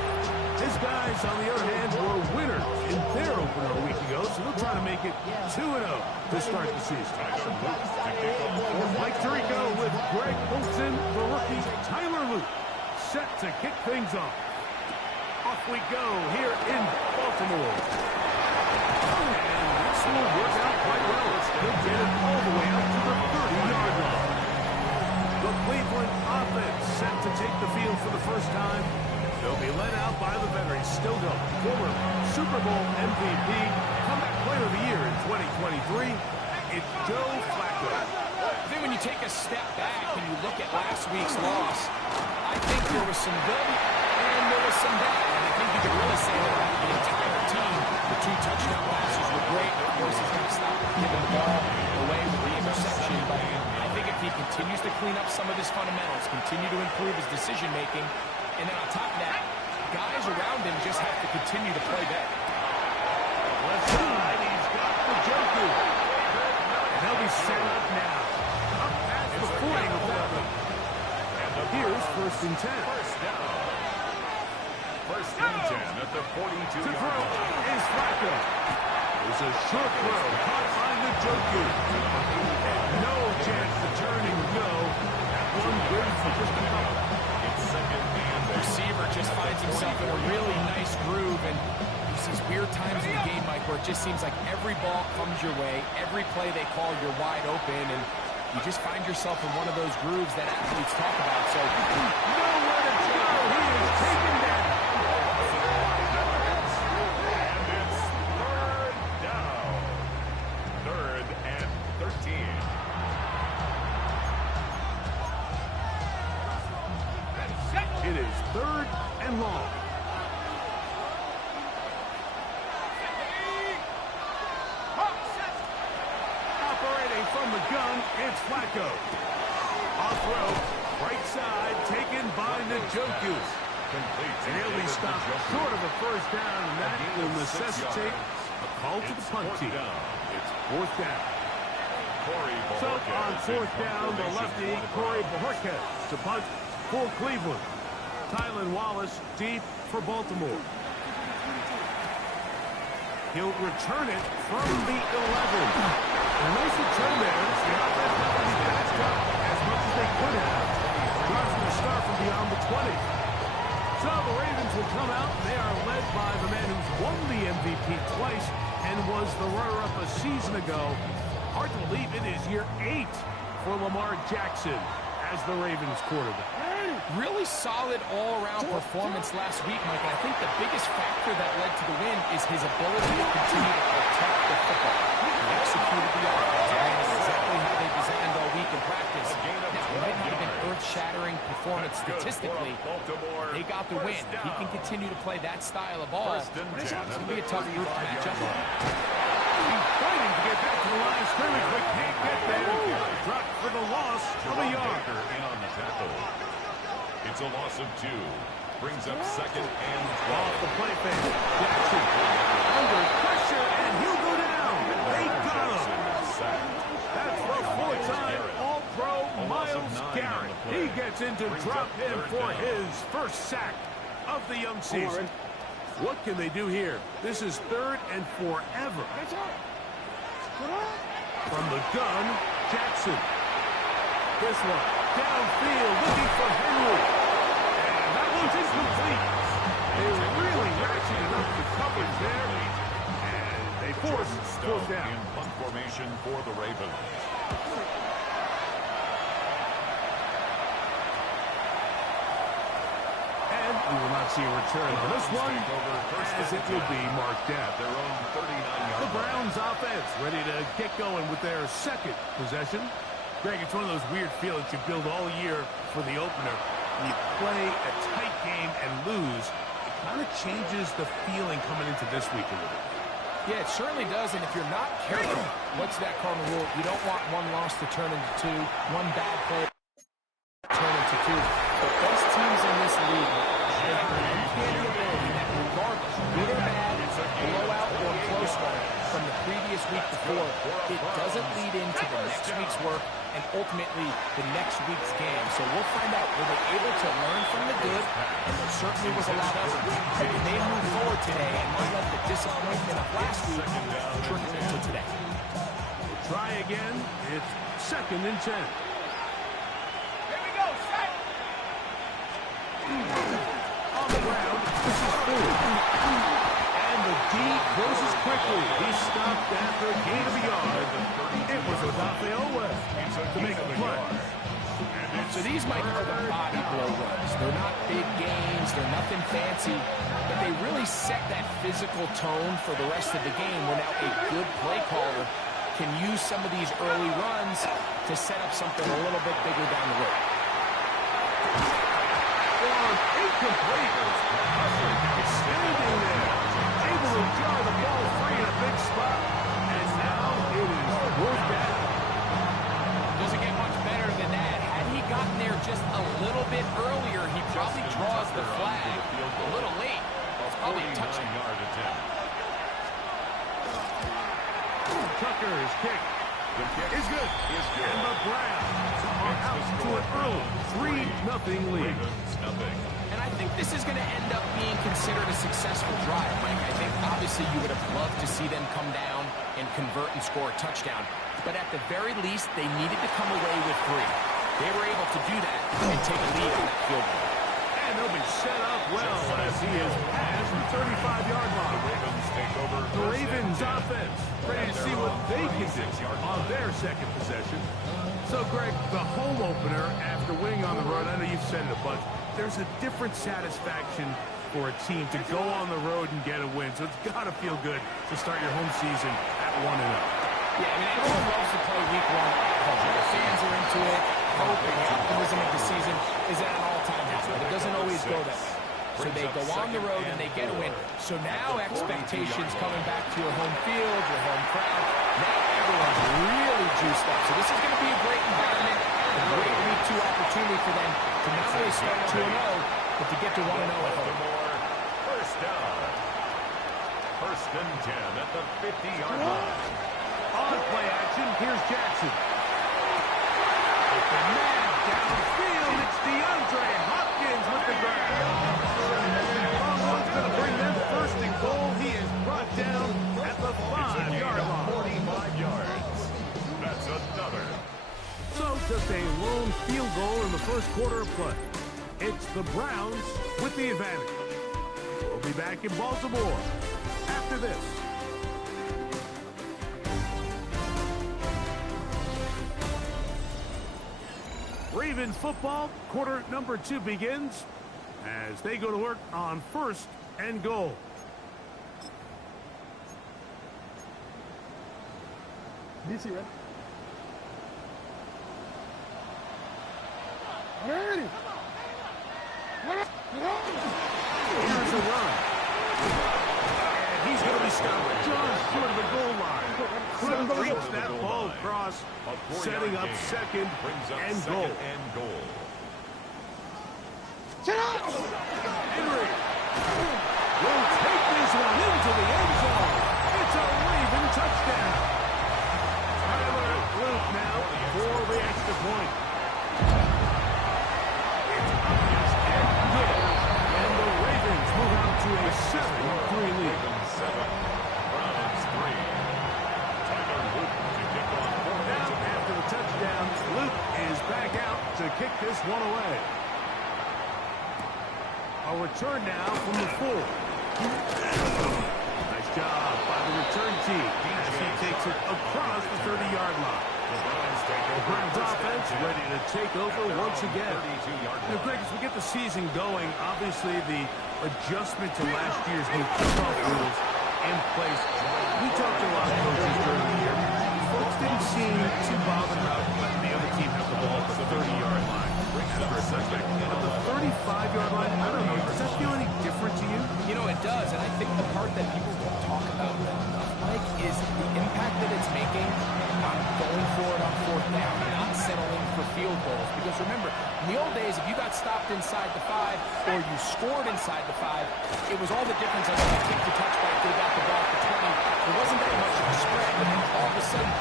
His guys, on the other hand, were winners in their opener a week ago, so they'll try to make it 2-0 to start the season. Mike Tirico with Greg Olson, the rookie Tyler Luke, set to kick things off. Off we go here in Baltimore. And this will work out quite well. He'll get it all the way up to the 30-yard line. The Cleveland offense set to take the field for the first time. They'll be led out by the veteran, still going, former Super Bowl MVP, comeback player of the year in 2023. It's Joe Flacco. I think when you take a step back and you look at last week's loss, I think there was some good and there was some bad. And I think you could really say that the entire team, the 2 touchdown passes were great. Of course, he's going to stop giving the ball away with the interception. But I think if he continues to clean up some of his fundamentals, continue to improve his decision-making, and then on top of that, guys around him just have to continue to play better. Left side, he's got the Njoku. And they'll be set up now. Up past the 40 of that one. Here's 1st and 10. First down. 1st and 10 at the 42-yard To throw line. is Flacco. It's a short throw. Caught by Njoku. And no chance to turn and go. That one good for just a couple. It's 2nd and The receiver just finds himself in a really nice groove, and there's these weird times in the game, Mike, where it just seems like every ball comes your way, every play they call, you're wide open, and you just find yourself in one of those grooves that athletes talk about. So Nowhere to go. He is taken down. And it's 3rd down. 3rd and 13. It is 3rd and long. Operating from the gun, it's Flacco. Off road, right side, taken by Njoku. Complete. And he'll be stopped short of a 1st down, and that will necessitate a call to the punt team. It's 4th down. So on 4th down, the lefty, Corey Bojorquez to punt for Cleveland. Tylan Wallace deep for Baltimore. He'll return it from the 11. A nice return there. The offense not really backed up as much as they could have. Tries to start from beyond the 20. So the Ravens will come out. They are led by the man who's won the MVP twice and was the runner-up a season ago. Hard to believe it is year 8 for Lamar Jackson as the Ravens quarterback. really solid all-around performance last week, Mike. And I think the biggest factor that led to the win is his ability to continue to protect the football. He executed the offense, ran exactly how they designed all week in practice. Now, it might not have been earth-shattering performance statistically. They got the win. If he can continue to play that style of ball, it's going to be a tough group to match up with. He's fighting to get back to the line of scrimmage, but can't get there. Dropped for the loss of a yard. In on the tackle. It's a loss of 2. Brings up 2nd and 12. Off the play fake. Jackson under pressure, and he'll go down. They got him. That's the 4th time All-Pro Myles Garrett. He gets into drop him for his first sack of the young season. What can they do here? This is 3rd and forever. From the gun, Jackson. This one downfield looking for Henry. And that one's incomplete. They really ratcheted up the coverage there. And they force 4th down. In punt formation for the Ravens. And we will not see a return on this one, as it will be marked out. Their own 39-yard The Browns offense ready to get going with their 2nd possession. Greg, it's one of those weird feelings you build all year for the opener. When you play a tight game and lose, it kind of changes the feeling coming into this week a little bit. Yeah, it certainly does, and if you're not careful, what's that cardinal rule? You don't want one loss to turn into 2, one bad play to turn into 2. The best teams in this league, they have an uncanny ability that regardless, good or bad, blowout or close one from the previous week before, it doesn't lead into the next week's work and ultimately the next week's game. So we'll find out, were they able to learn from the good? And there certainly was a lot of it. But can they move forward today and not let the disappointment of last week trickle into today? Try again. It's 2nd and 10. Here we go, set. On the ground, this is 4th. And the D closes quickly. He stopped after a gain of a yard. It was Odafe Owe to make the play. So these might are the body blow runs. They're not big gains. They're nothing fancy. But they really set that physical tone for the rest of the game where now a good play caller can use some of these early runs to set up something a little bit bigger down the road. Incomplete. He's standing there, able to draw the ball free in a big spot. And now it is 4th down. Doesn't get much better than that. Had he gotten there just a little bit earlier, he probably draws the flag a little late. It's probably a touchdown. 49-yard attempt. His kick is good. And the Browns are out to an early 3-0 lead. And I think this is going to end up being considered a successful drive, Mike. I think obviously you would have loved to see them come down and convert and score a touchdown. But at the very least, they needed to come away with 3. They were able to do that and take a lead on that field goal. And they'll be set up well as he is past the 35-yard line. The Ravens offense ready to see what they can do on their second possession. So, Greg, the home opener after winning on the road, I know you've said it a bunch, there's a different satisfaction for a team to go on the road and get a win. So it's got to feel good to start your home season at 1-0. Yeah, I mean, everyone loves to play week 1 at home. The fans are into it. Hope and the optimism of the season is at an all-time high, but it doesn't always go that way. So they go on the road and they get a win. So now expectations coming back to your home field, your home crowd. Now everyone's really juiced up. So this is going to be a great environment, a great week 2 opportunity for them to not only start 2-0, but to get to 1-0 at home. First down. First and 10 at the 50-yard line. On play action, here's Jackson. The man downfield, it's DeAndre Hopkins with the grab. Longwood's going to bring them first and goal. He is brought down at the 5-yard line. 45 yards. That's another. So just a lone field goal in the first quarter of play. It's the Browns with the advantage. We'll be back in Baltimore after this. Ravens football, quarter number 2 begins as they go to work on first and goal. DC, ready? Ready. Here's a run. And he's going to be stopped just short of the goal line. Couldn't reach that ball across, setting up second and goal. Henry will take this one into the end zone. It's a Raven touchdown. Tyler Luke now for the extra point. It's up and good. And the Ravens move on to a 7-3 lead. 7, Browns 3. Tyler Luke to kick off. Now, after the touchdown, Luke is back out to kick this one away. A return now from the 4. Nice job by the return team as he takes it across the 30-yard line. The Browns offense ready to take over once again. Now, Greg, as we get the season going, obviously the adjustment to last year's new kickoff rules in place. We talked to a lot of coaches during the year. Folks didn't seem too bothered about letting the other team have the ball at the 30-yard line. After a touchback. But the 35-yard line, I don't know, does that feel any different to you? You know, it does, and I think the part that people don't talk about enough, Mike, is the impact that it's making on going for it on 4th down, not settling for field goals. Because remember, in the old days, if you got stopped inside the 5 or you scored inside the 5, it was all the difference as you kicked the touchback, they got the ball at the 20. There wasn't that much of a spread, but then all of a sudden,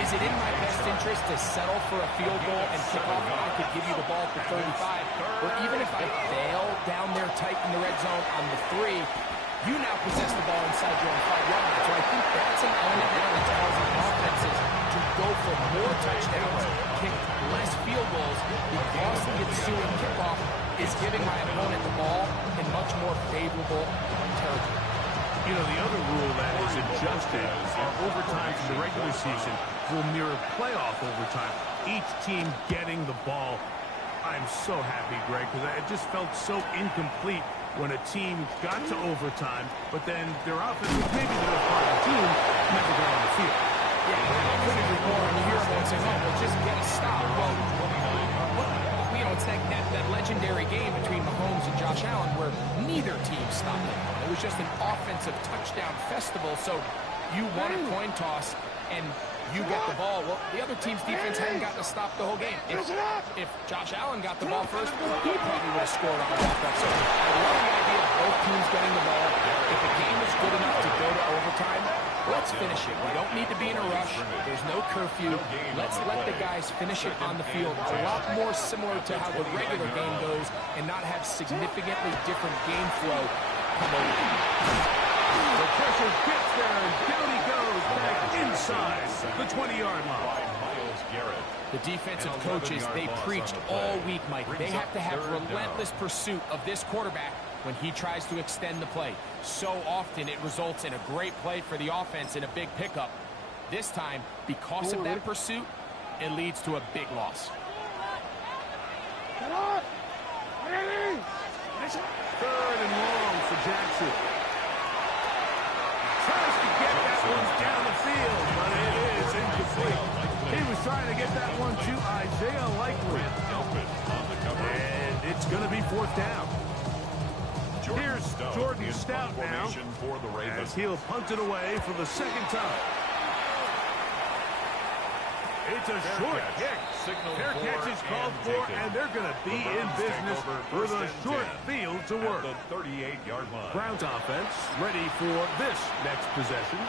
is it in my best interest to settle for a field goal and kick off when I could give you the ball at the 35? Or even if I fail down there tight in the red zone on the 3, you now possess the ball inside your own 5-yard line. So I think that's an element now that's causing offenses to go for more touchdowns, kick less field goals, because the ensuing kickoff is giving my opponent the ball in much more favorable territory. You know, the other rule that is adjusted are overtimes in the regular season will mirror playoff overtime. Each team getting the ball. I'm so happy, Greg, because it just felt so incomplete when a team got to overtime, but then their offense, maybe the other part of the team, never got on the field. Yeah, I couldn't agree more. And you hear everyone saying, oh, well, just get a stop. Well, you know, it's that legendary game between Mahomes and Josh Allen where neither team stopped it. It was just an offensive touchdown festival, so you won a coin toss, and you got the ball. Well, the other team's defense hadn't gotten to stop the whole game. If Josh Allen got the ball first, he probably would have scored on offense. So I love the idea of both teams getting the ball. If the game is good enough to go to overtime, let's let's finish it. We don't need to be in a rush. There's no curfew. Let's let the guys finish it on the field. A lot more similar to how the regular game goes and not have significantly different game flow come over. The pressure gets there, and down he goes back inside the 20-yard line. The defensive coaches, they preached all week, Mike. They have to have relentless pursuit of this quarterback when he tries to extend the play. So often it results in a great play for the offense and a big pickup. This time, because of that pursuit, it leads to a big loss. Third and long for Jackson. Tries to get that one down the field, but it is incomplete. He was trying to get that one to Isaiah Likely. And it's going to be fourth down. Here's Jordan Stout now, as he'll punt it away for the second time. It's a short kick. Fair catch is called for, and they're going to be in business with a short field to work. The 38-yard line. Browns offense ready for this next possession.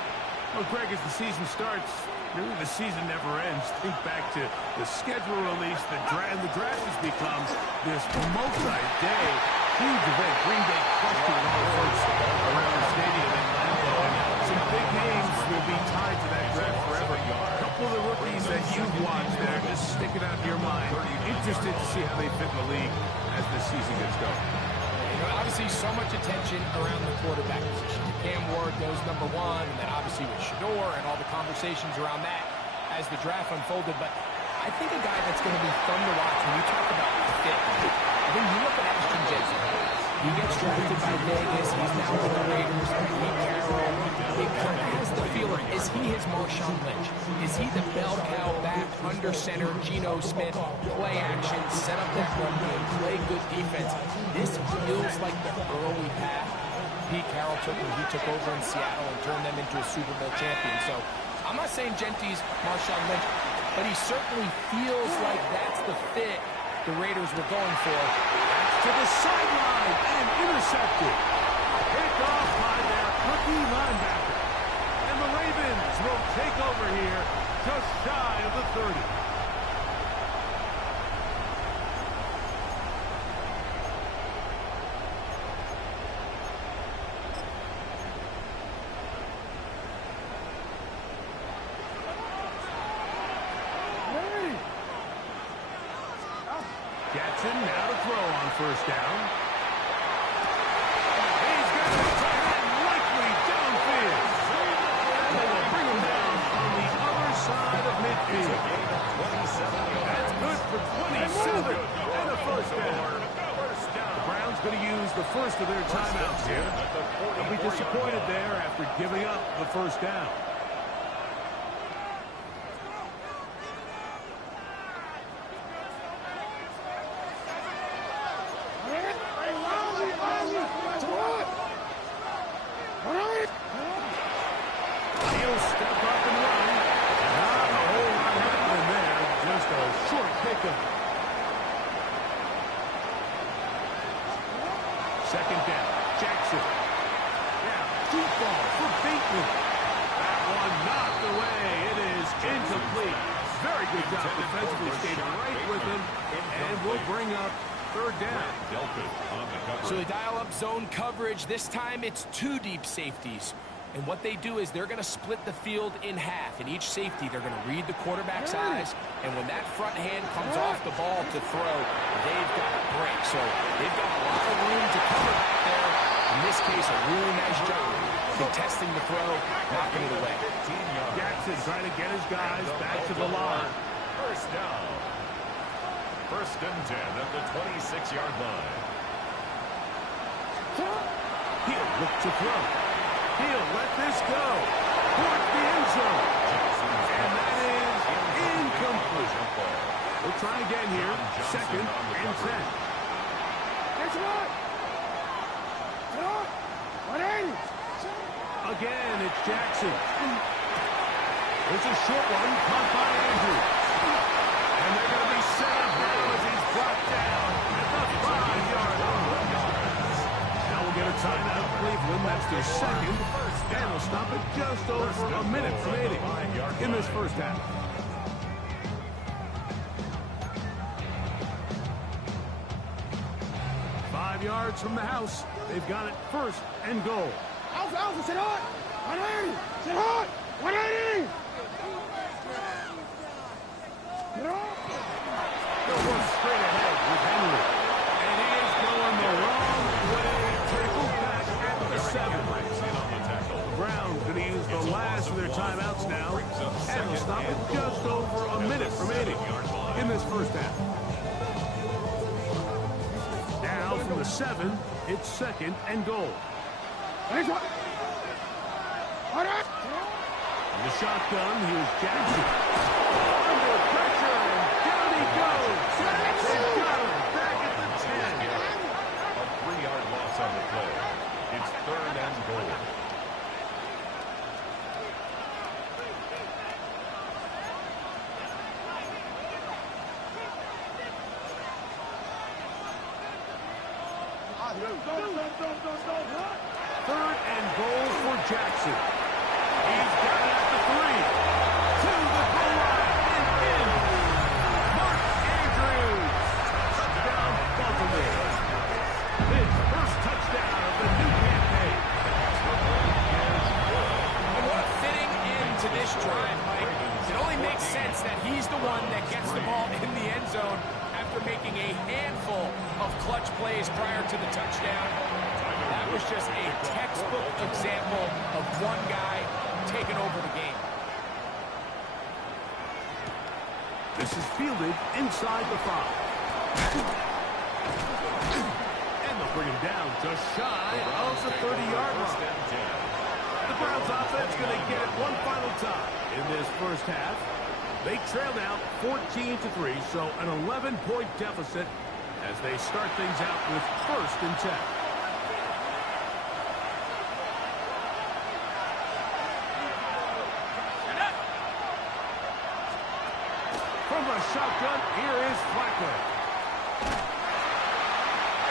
Well, Greg, as the season starts, really the season never ends. Think back to the schedule release, the draft has become this multi-day huge event. Green Bay crushed it all folks around the stadium in Lambeau, and some big names will be tied to that draft forever. A couple of the rookies that you've watched that are just sticking out in your mind. Interested to see how they fit in the league as the season gets going. You know, obviously so much attention around the quarterback position. Cam Ward goes number one, and then obviously with Shador and all the conversations around that as the draft unfolded. But I think a guy that's going to be fun to watch when we talk about fit. I think you look at Ashton Jensen. He gets drafted by Vegas. He's now with the Raiders. Pete Carroll. It kind of has the feeling, is he his Marshawn Lynch? Is he the bell cow back, under center, Geno Smith, play action, set up that run game, play good defense? This feels like the early path Pete Carroll took when he took over in Seattle and turned them into a Super Bowl champion. So I'm not saying Genty's Marshawn Lynch, but he certainly feels like that's the fit the Raiders were going for. To the sideline and intercepted. Picked off by their rookie linebacker. And the Ravens will take over here just shy of the 30. Jackson now to throw on first down. He's got it and Likely downfield. And they will bring him down on the other side of midfield. That's good for 27 and a first down. The Browns going to use the first of their timeouts here. They'll be disappointed there after giving up the first down. Second down. Jackson. Yeah, deep ball for Bateman. That one knocked away. It is incomplete. Very good job defensively. Stayed right with him. And we'll bring up third down. So they dial up zone coverage. This time it's two deep safeties. And what they do is they're going to split the field in half. In each safety, they're going to read the quarterback's eyes. And when that front hand comes off the ball to throw, they've got a break. So they've got a lot of room to cover back there. In this case, a really nice job contesting the throw, knocking it away. Jackson trying to get his guys back to the line. First down. First and 10 at the 26-yard line. He'll look to throw. He'll let this go towards the end zone. And that is incomplete. We'll try again here. Second and 10. Again, it's Jackson. It's a short one, caught by Andrews. And they're going to be set up now as he's brought down at the 5-yard line. Now we'll get a timeout plea one. That's their second. And they'll stop it just over a minute remaining in this first half. Yards from the house. They've got it first and goal. Alpha, sit hot! 180! Sit hot! 180! Get off! They'll run straight ahead with Henry. And he is going the wrong way. Tackled back at the 7. The Browns going to use the last of their timeouts now. And they'll stop it just over a minute remaining in this first half. From the 7, it's second and goal. The shotgun, here's Jackson. Under pressure, and down he goes. They've got him back at the 10. A 3-yard loss on the play. It's third and goal. Third and goal for Jackson. He's got it at the 3. To the goal line and in. Mark Andrews. Touchdown, Baltimore. His first touchdown of the new campaign. And what a fitting end to this drive, Mike. It only makes sense that he's the one that gets the ball in the end zone after making a handful of clutch plays prior to the touchdown. That was just a textbook example of one guy taking over the game. This is fielded inside the 5. And they'll bring him down just shy of the 30-yard line. The Browns offense going to get it one final time in this first half. They trail now 14-3, so an 11-point deficit as they start things out with first and 10. From the shotgun, here is Flacco.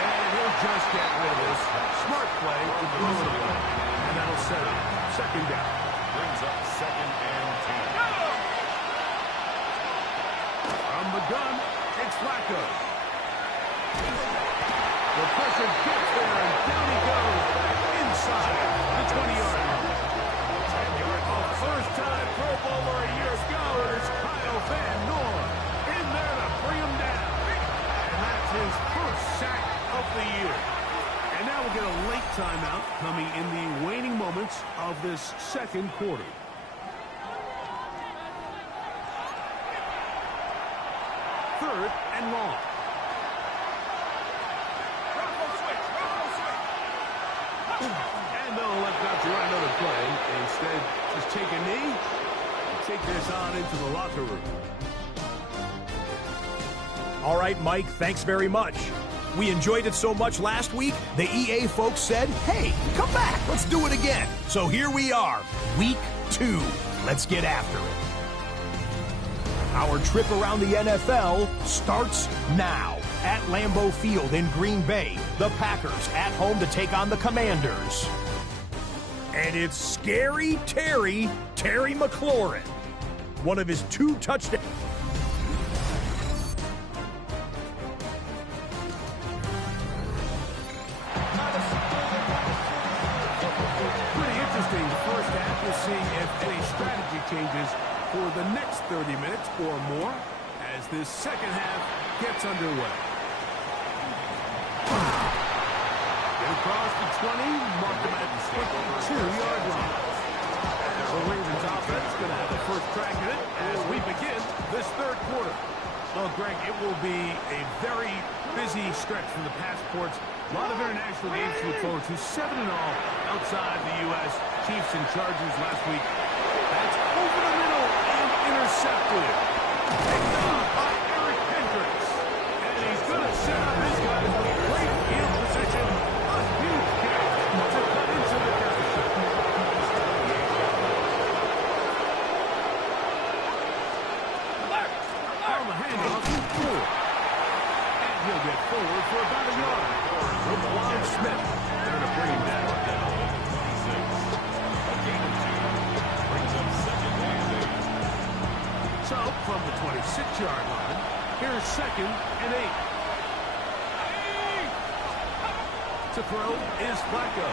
And he'll just get rid of this. Smart play to blow it away. And that'll set up second down. Brings up second and 10. From the gun, it's Flacco. The pressure gets there, and down he goes back inside the 20-yard line. A first-time Pro Bowler a year ago is Kyle Van Noy in there to bring him down. And that's his first sack of the year. And now we'll get a late timeout coming in the waning moments of this second quarter. Third and long. And they'll let Dr. run another play. Instead, just take a knee and take this on into the locker room. All right, Mike, thanks very much. We enjoyed it so much last week, the EA folks said, hey, come back, let's do it again. So here we are, week 2. Let's get after it. Our trip around the NFL starts now. At Lambeau Field in Green Bay, the Packers at home to take on the Commanders. And it's Scary Terry McLaurin. One of his 2 touchdowns. Pretty interesting first half. We'll see if any strategy changes for the next 30 minutes or more as this second half gets underway. Get across the 20, mark them at the 22-yard line. The Ravens offense going to have the first crack at it as we begin this third quarter. Well, Greg, it will be a very busy stretch from the passports. A lot of international games to look forward to. 7-0 outside the U.S. Chiefs and Chargers last week. That's over the middle and intercepted. Picked off by Eric Hendricks. And he's going to set up his guys with great field position. A huge catch to cut into the deficit. On the handoff to Ford. And he'll get forward for about a yard. With Juan Smith. They're going to bring him down. from the 26-yard line. Here's 2nd and 8. To throw is Flacco.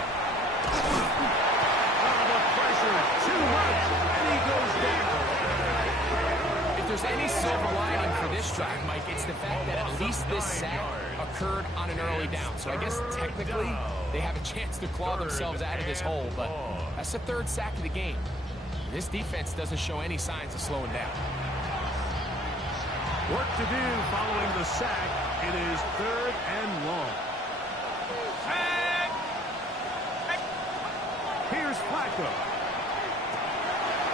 The pressure too much, and he goes down. If there's any silver lining for this drive, Mike, it's the fact that at least this sack occurred on an early down. So I guess technically they have a chance to claw themselves out of this hole, but that's the 3rd sack of the game. This defense doesn't show any signs of slowing down. Work to do following the sack. It is 3rd and long. Here's Flacco.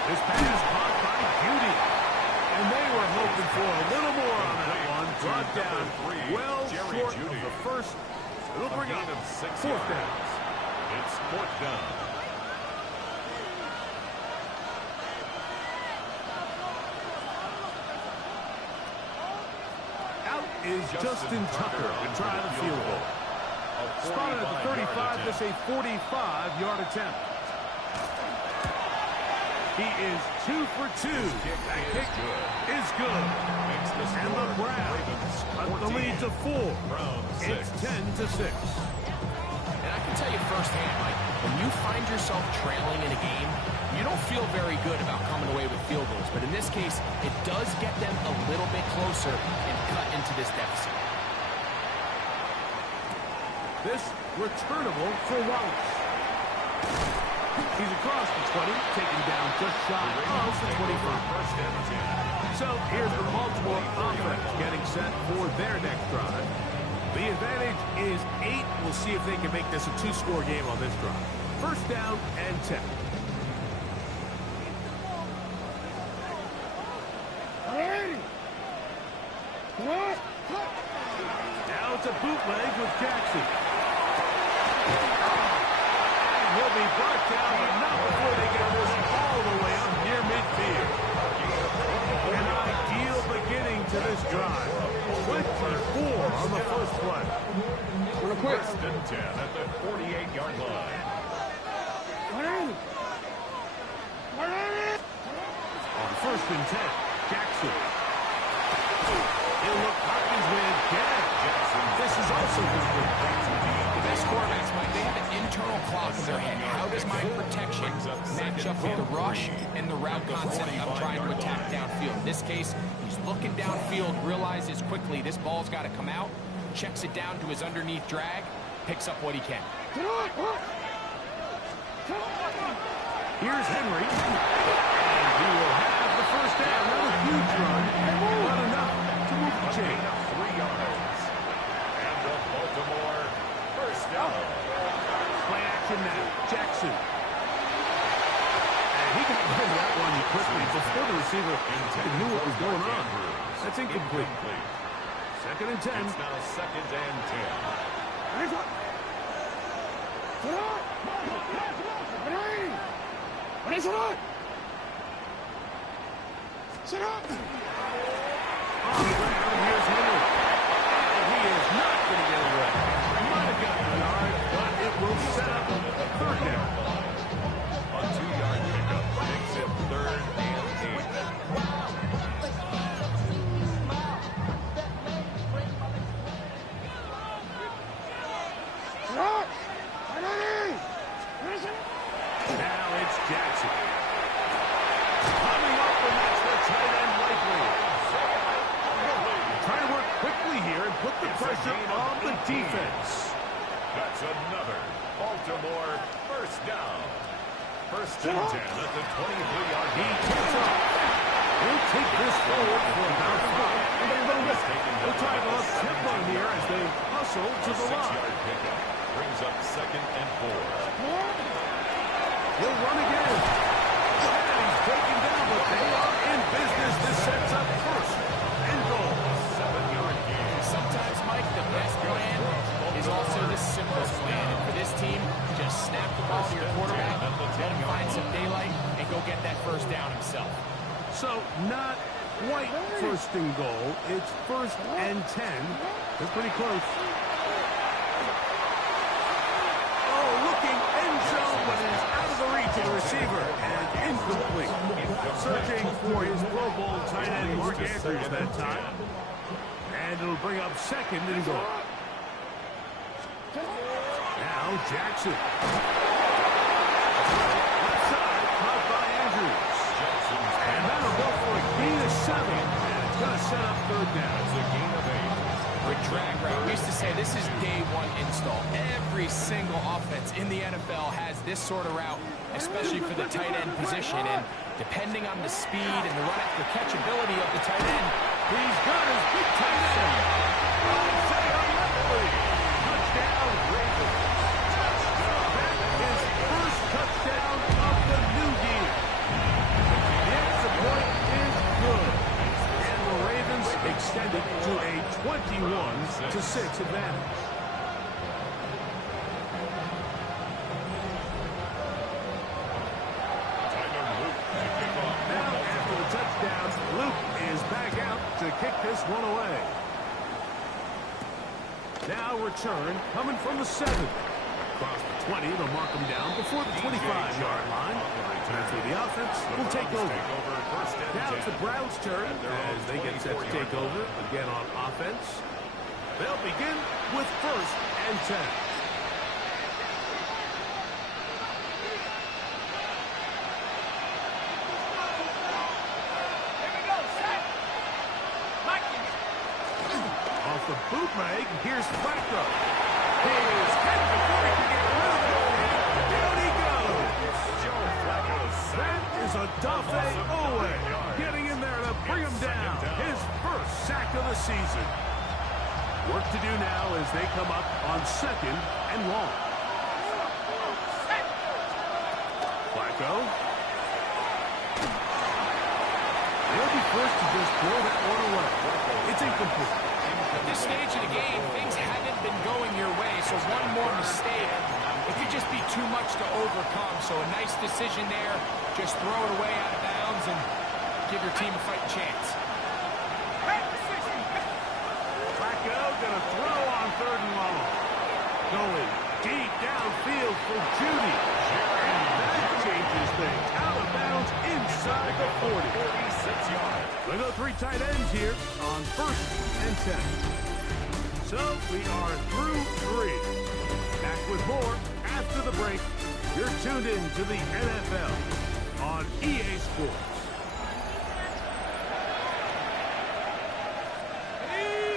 This pass caught by Beauty. And they were hoping for a little more on that one. Brought down well short of the first. It'll bring up 4th down. It's 4th down. Out is Justin Tucker to try the field goal. Spotted at the 35, this a 45-yard attempt. He is 2 for 2. That kick is good. And the Browns cut the lead to 4. It's 10-6. And I can tell you firsthand, Mike, when you find yourself trailing in a game, you don't feel very good about coming away with field goals. But in this case, it does get them a little bit closer and cut into this deficit. This returnable for Wallace. He's across the 20, taken down just shy of the 25. So here's the Baltimore offense getting set for their next drive. The advantage is 8. We'll see if they can make this a 2-score game on this drive. 1st down and 10. Now it's a bootleg with Jackson. He'll be brought down, but not before they get this all the way up near midfield. An ideal beginning to this drive. 24 on the first play. 1st and 10 at the 48-yard line. On 1st and 10, Jackson. He'll look Hopkins with again. This is also complete. The best quarterbacks, Mike, they have an internal clock in their head. How does my protection match up with the rush and the route concept I'm trying to attack downfield? In this case, he's looking downfield, realizes quickly this ball's got to come out, checks it down to his underneath drag, picks up what he can. Here's Henry. And he will have the 1st down. Not a huge run, but enough to move the chain. 3 yards. And the Baltimore 1st down. Play action now. Jackson. And he got rid of that one quickly before the receiver even knew what was going on. That's incomplete. 2nd and 10. It's now 2nd and 10. On the ground, here's Henry. And he is not going to get away. Might have gotten a yard, but it will set up a 3rd down. A 2-yard pickup makes it 3rd and 8. Now it's Jackson. Coming up, and that's the tight end likely. Trying to work quickly here and put the pressure on the defense. That's another Baltimore 1st down. 1st and 10 at the 23-yard He line. takes off. He'll take this forward for about 5. They'll try to lost tempo here as they hustle to the line. 6-yard pickup brings up 2nd and 4. He'll run again. And he's taken down, but they are in business. This sets up 1st and goal. 7-yard gain. Sometimes, Mike, the best plan is also the simplest plan. And for this team, just snap the ball to your quarterback, let him find some daylight, and go get that 1st down himself. So not quite 1st and goal. It's 1st and 10. They're pretty close. Oh, looking end zone, but it is out of the reach to the receiver, and incomplete. Searching for his Pro Bowl tight end, Mark Andrews, that time. And it'll bring up second and goal. Now Jackson. Left side, caught by Andrews. And that'll go for a gain of 7. And it's going to set up third down. It's a gain of 8. With drag route, we used to say this is day one install. Every single offense in the NFL has this sort of route, especially for the tight end position. And depending on the speed and the run after catchability of the tight end, he's got his big tight end. Touchdown, Ravens. That is first touchdown of the new year. The extra point is good. And the Ravens extended to a 21-6 advantage. Now, after the touchdown, Luke is back out to kick this one away. Now return coming from the 7. Across the 20, they'll mark him down before the 25-yard line. That's where the offense will take over. Now it's the Browns' turn as they get set to take over again on offense. They'll begin with 1st and 10. Off the bootleg, here's Flacco. Here's head before he can get rid of it. Down he goes. That is a Dafe Owe getting in there to bring him down. His first sack of the season. Work to do now as they come up on 2nd and long. Flacco. They'll be first to just throw that one away. It's incomplete. at this stage of the game, things haven't been going your way, so one more mistake, it could just be too much to overcome. So a nice decision there. Just throw it away out of bounds and give your team a fighting chance. Flacco gonna throw on 3rd and long. Going deep downfield for Judy. And that changes things. Out of bounds inside the 40. 46 yards. They go 3 tight ends here on 1st and 10. So we are through 3. Back with more after the break. You're tuned in to the NFL on EA Sports.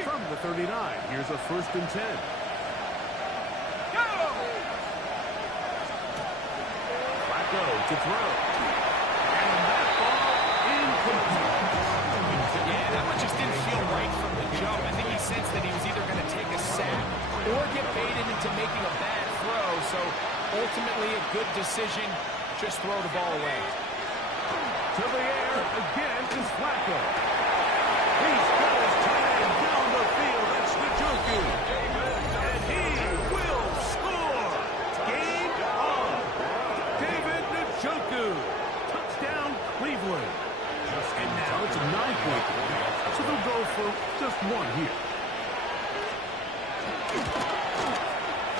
From the 39, here's a 1st and 10. Flacco to throw. And that ball incomplete. Yeah, that one just didn't feel right from the jump. I think he sensed that he was either going to take a sack or get baited into making a bad throw. So ultimately a good decision. Just throw the ball away. To the air again is Flacco. He's got his tight end down the field. That's Njoku. And he will score. Game on. David Njoku. Touchdown Cleveland. And now it's a 9-point game. So they'll go for just 1 here.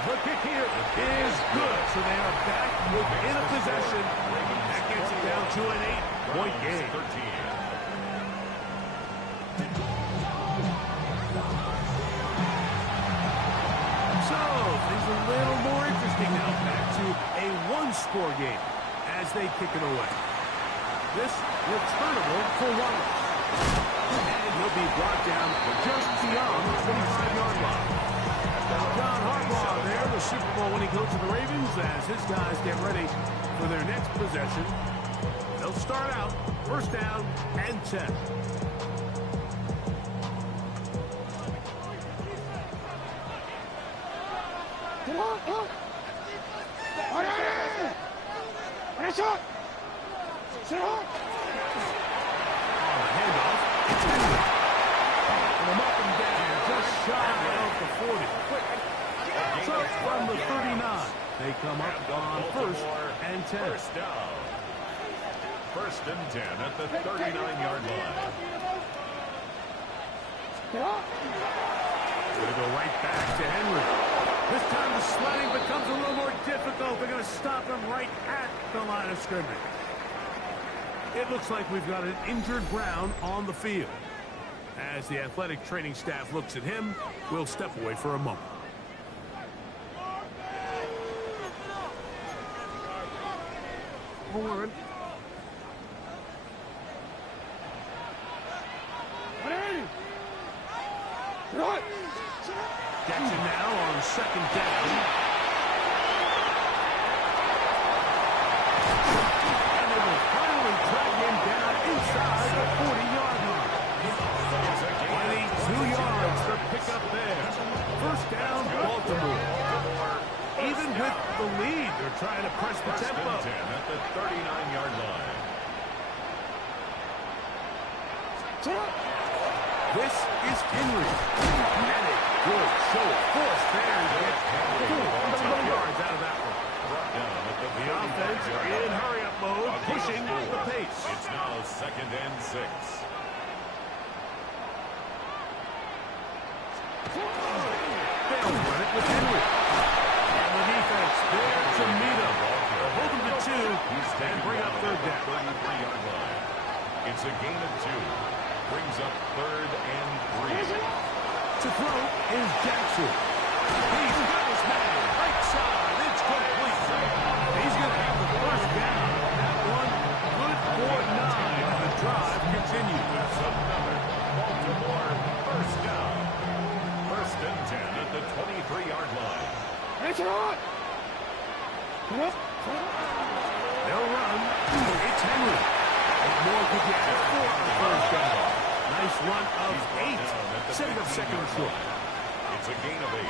The kick here is good. So they are back within a possession. That gets it down to an 8-point game. So things a little more interesting now. Back to a 1-score game as they kick it away. This returnable for Wallace. And he'll be brought down just beyond the 25-yard line. John Harbaugh there, the Super Bowl winning coach of the Ravens, as his guys get ready for their next possession. They'll start out 1st down and 10. Come on, come on. Pressure. Sit on. Handoff. It's Henry. And I'm up and down just shy of the 40. So from the 39, they come up on 1st and 10. First down. 1st and 10 at the 39-yard line. Gonna go right back to Henry. This time the sledding becomes a little more difficult. They're going to stop him right at the line of scrimmage. It looks like we've got an injured Brown on the field. As the athletic training staff looks at him, we'll step away for a moment. Hold on. Jackson now on second down. And they will finally drag him down inside the 40-yard line. 22 yards to pick up there. First down, Baltimore. Even with the lead, they're trying to press the tempo. At the 39-yard line. This is Henry. And a good show of force there. He gets 4 yards out of that one. The offense in hurry-up mode, pushing the pace. It's now 2nd and 6. They'll run it with Henry. And the defense there to meet him. They'll hold him to 2 and bring up third down. 33-yard line. It's a gain of 2. Brings up 3rd and 3. To throw is Jackson. He's got his man. Right side. It's complete. He's going to have the first down. That one good for 9. The drive continues. That's another Baltimore first down. 1st and 10 at the 23-yard line. They'll run. It's Henry. What more could you ask for on first down? Nice run of 8. Setting up second and short. It's a gain of 8.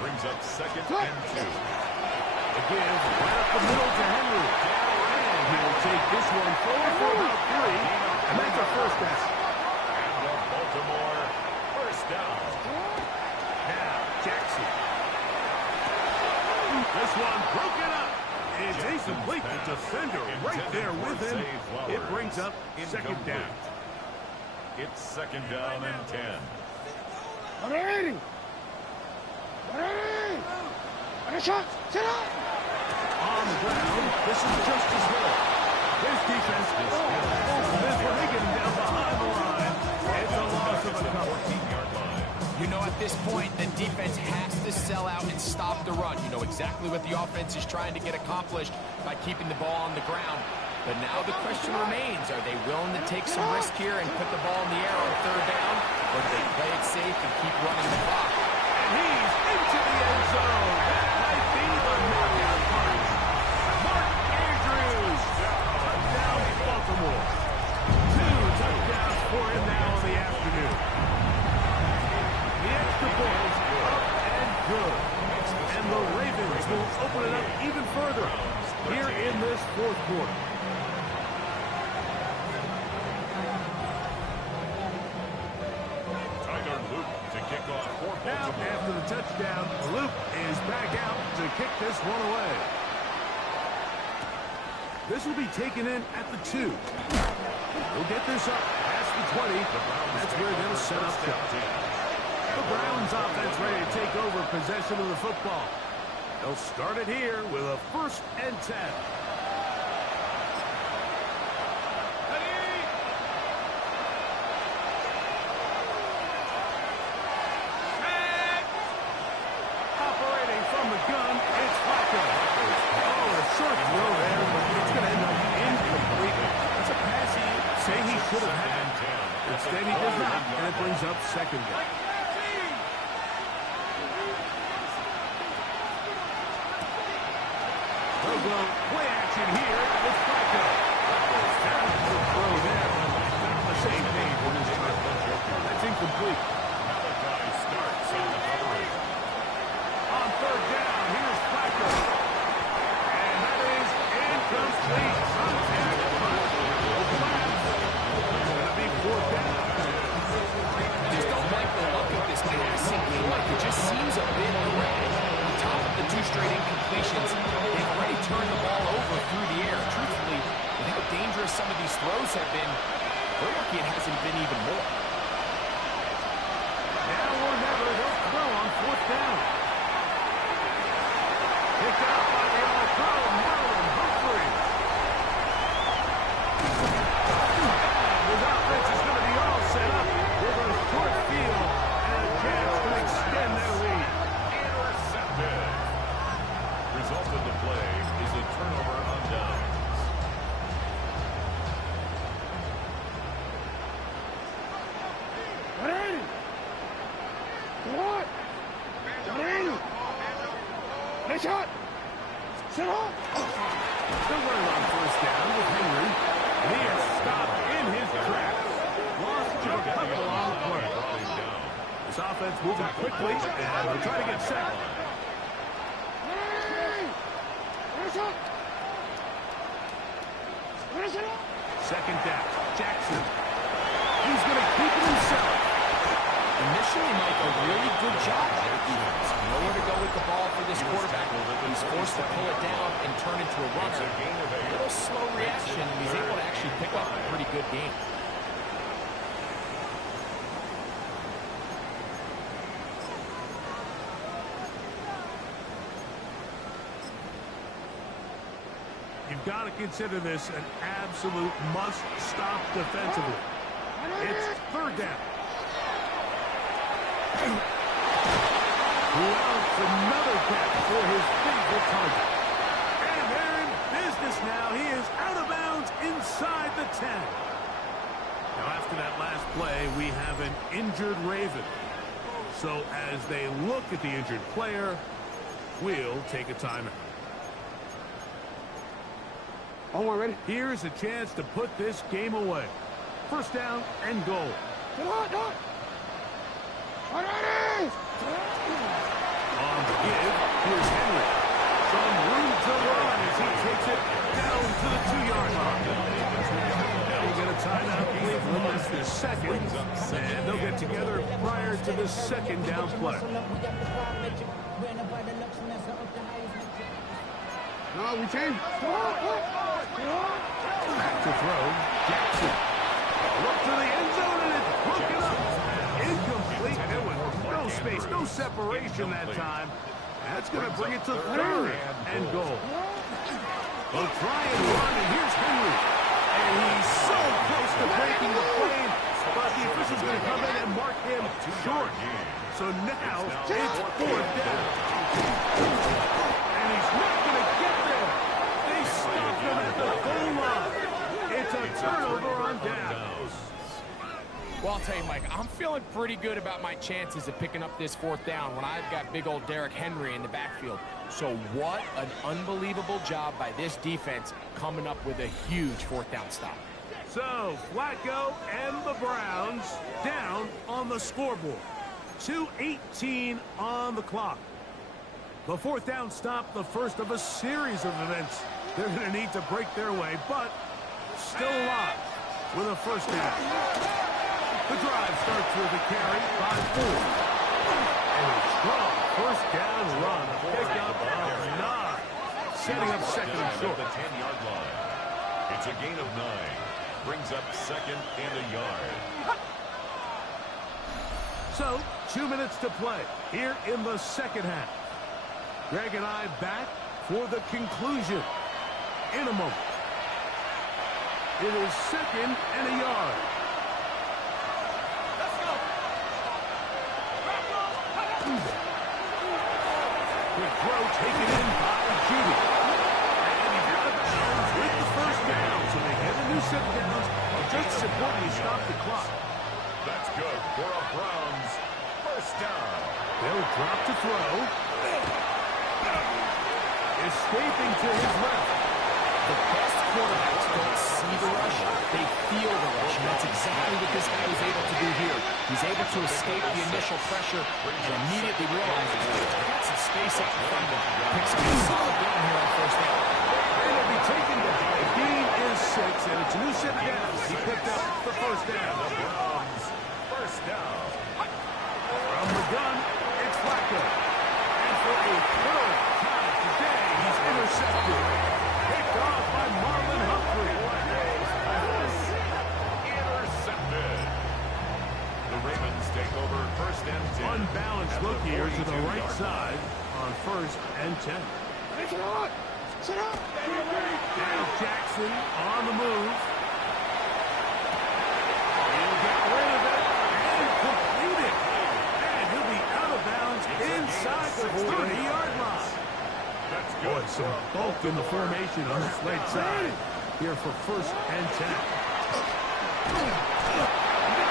Brings up 2nd and 2. Again, right up the middle to Henry. And he will take this one forward for about 3. And that's a first down. And a Baltimore first down. Now, Jackson. This one broken up. It's incomplete. The defender right there with him. It brings up second down. It's 2nd down and 10. On the ground, this is just as well. His defense is when they get him down behind the line. It's a loss of a couple. 14-yard line. You know, at this point, the defense has to sell out and stop the run. You know exactly what the offense is trying to get accomplished by keeping the ball on the ground. But now the question remains, are they willing to take some risk here and put the ball in the air on third down? Or do they play it safe and keep running the clock? And he's into the end zone. That might be the knockout punch. Mark Andrews. Touchdown, Baltimore. 2 touchdowns for him now in the afternoon. The extra point is up and good. And the Ravens will open it up even further here in this fourth quarter. Now, after the touchdown, Luke is back out to kick this one away. This will be taken in at the 2. He'll get this up past the 20. That's where they'll set up shop. The Browns offense ready to take over possession of the football. They'll start it here with a 1st and 10. Instead, he does not, and it brings up second down. They'll go play action here with Flacco. Down the throw there, not on the same page with his time. That's incomplete. Malachi starts on the coverage. On third down, here's Flacco. And that is incomplete. Contact. Fourth down. I just don't like the look of this passing play. It just seems a bit erratic. On top of the 2 straight incompletions, they've already turned the ball over through the air. Truthfully, with how dangerous some of these throws have been, we're lucky it hasn't been even more. Now or never, they'll throw on 4th down. Picked out by the all-pro Marlon Humphrey. quickly, and they'll try to get sacked. Second down, Jackson. He's going to keep it himself. Initially, Mike, a really good job by the defense. Nowhere to go with the ball for this quarterback. He's forced to pull it down and turn into a runner. A little slow reaction, and he's able to actually pick up a pretty good game. You've got to consider this an absolute must-stop defensively. It's third down. Wants another catch for his favorite target. And they're in business now. He is out of bounds inside the 10. Now, after that last play, we have an injured Raven. So as they look at the injured player, we'll take a timeout. Ready? Here's a chance to put this game away. First down and goal. On the give, here's Henry. Some room to run as he takes it down to the 2-yard line. They'll get a timeout, Cleveland. That's their second. And they'll get together prior to the second down play. No, we change. Back to throw, Jackson. Look to the end zone, and it's broken up. Incomplete. There was no space, no separation that time. That's going to bring it to third and goal. They'll try and run, and here's Henry. And he's so close to breaking the plane, but the official's going to come in and mark him short. So now it's fourth down. And he's not going to get there. They stop him at the goal line. It's a turnover on downs. Well, I'll tell you, Mike, I'm feeling pretty good about my chances of picking up this fourth down when I've got big old Derrick Henry in the backfield. So what an unbelievable job by this defense coming up with a huge fourth down stop. So, Flacco and the Browns down on the scoreboard. 2:18 on the clock. The fourth down stop, the first of a series of events. They're going to need to break their way, but still alive with a first down. The drive starts with a carry by Ford. And a strong first down run. Pick up of 9. Setting up second and short. The 10-yard line. It's a gain of 9. Brings up second and a yard. So, 2 minutes to play here in the second half. Greg and I back for the conclusion in a moment. It is second and a yard. Let's go. Good throw taken in by Judy. And he's out of bounds with the first down. So they get a new set of downs. Just as importantly, stop the clock. That's good for a Browns first down. They'll drop to throw. Escaping to his left. The best quarterbacks don't see the rush, they feel the rush, and that's exactly what this guy was able to do here. He's able to escape the initial pressure and immediately realizes he's got some space up in front of him. Picks up a solid down here on first down. And it'll be taken down. The gain is 6, and it's a new set of downs. He picked up the first down. The Browns first down. From the gun, it's Flacco. And for a third time today, he's intercepted. Picked off by Marlon Humphrey. Intercepted. The Ravens take over first and 10. Unbalanced look here to the right side on first and 10. Sit up. Now Jackson on the move. He'll get rid of it and complete it. And he'll be out of bounds inside the 30-yard line. That's Boy, good. some bulk in the formation on this right side here for first and 10. No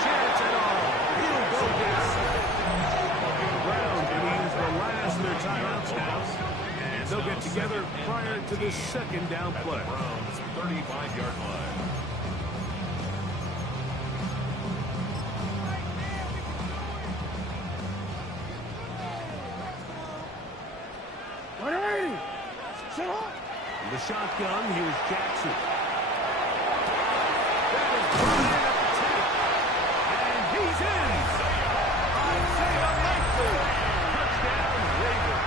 chance at all. He'll go down. The Browns going to use the last of their timeouts now. And they'll get together prior to the second down play. Browns 35-yard line. The shotgun, here's Jackson. That is brought in at the 10. And he's in. Isaiah Likely. Touchdown, Ravens.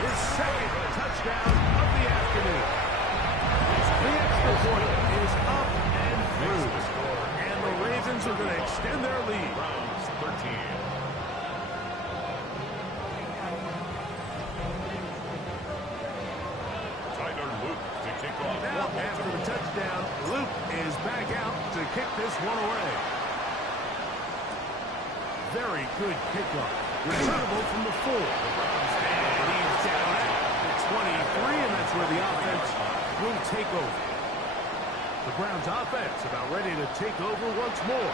His second touchdown of the afternoon. The extra point is up and through. And the Ravens are going to extend their lead. Browns 13. Now, after the touchdown, Luke is back out to kick this one away. Very good kickoff. Returnable from the 4. And he's down at the 23, and that's where the offense will take over. The Browns offense about ready to take over once more.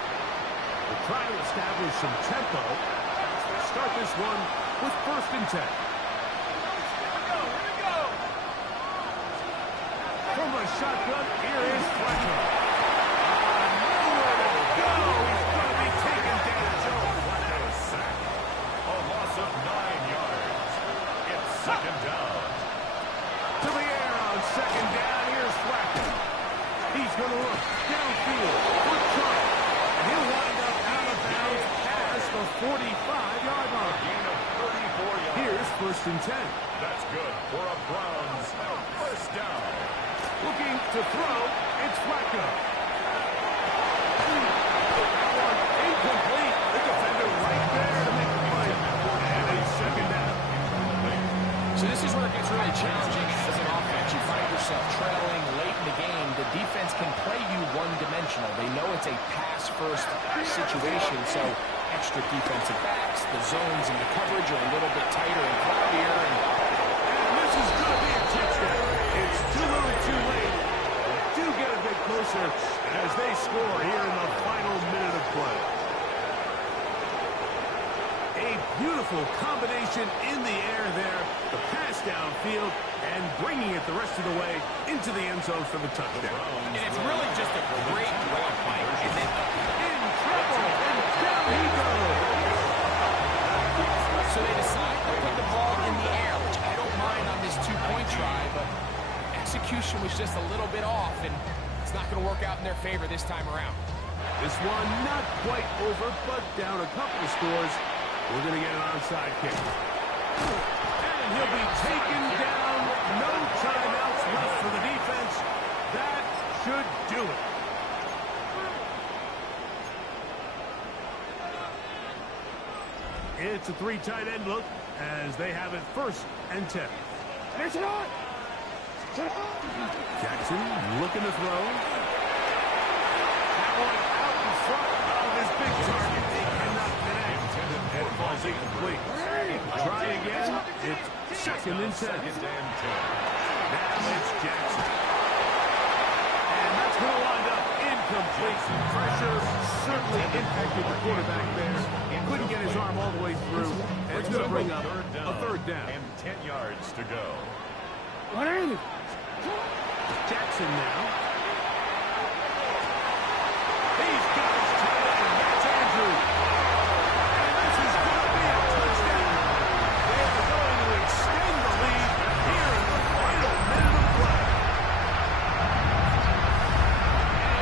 They're trying to establish some tempo. Start this one with 1st and 10. From the shotgun, here is Fletcher. Nowhere to go. He's going to be taken down. What a sack. A loss of 9 yards. It's 2nd down. To the air on 2nd down. Here's Fletcher. He's going to look downfield for Trump. And he'll wind up out of bounds past the 45-yard line. Gain of 34 yards. Here's 1st and 10. That's good for a Browns 1st down. Looking to throw, it's Flacco. One incomplete. The defender right there to make the play. And a 2nd down. So this is where it gets really challenging as an offense. You find yourself trailing late in the game. The defense can play you one-dimensional. They know it's a pass-first situation, so extra defensive backs, the zones and the coverage are a little bit tighter and cloudier. And this is going to be a touchdown. It's too little too late. They do get a bit closer as they score here in the final minute of play. A beautiful combination in the air there. The pass downfield and bringing it the rest of the way into the end zone for the touchdown. And it's really just a great route, Mike. And then In trouble, and down he goes. so they decide to put the ball in the air, which I don't mind on this 2-point try, but execution was just a little bit off, and it's not going to work out in their favor this time around. This one not quite over, but down a couple of scores. We're going to get an onside kick. And he'll be taken down. No timeouts left for the defense. That should do it. It's a 3 tight end look as they have it 1st and 10. Jackson looking to throw. That one out in front of his big target. They cannot connect. And falls incomplete. Try again. It's 2nd and 10. Now it's Jackson. And that's going to wind up incomplete. Pressure certainly impacted the quarterback there. Couldn't get his arm all the way through. And it's going to bring up a 3rd down. And 10 yards to go. Jackson now. He's got his tight end. That's Andrews. And this is going to be a touchdown. They're going to extend the lead here in the final minute of play.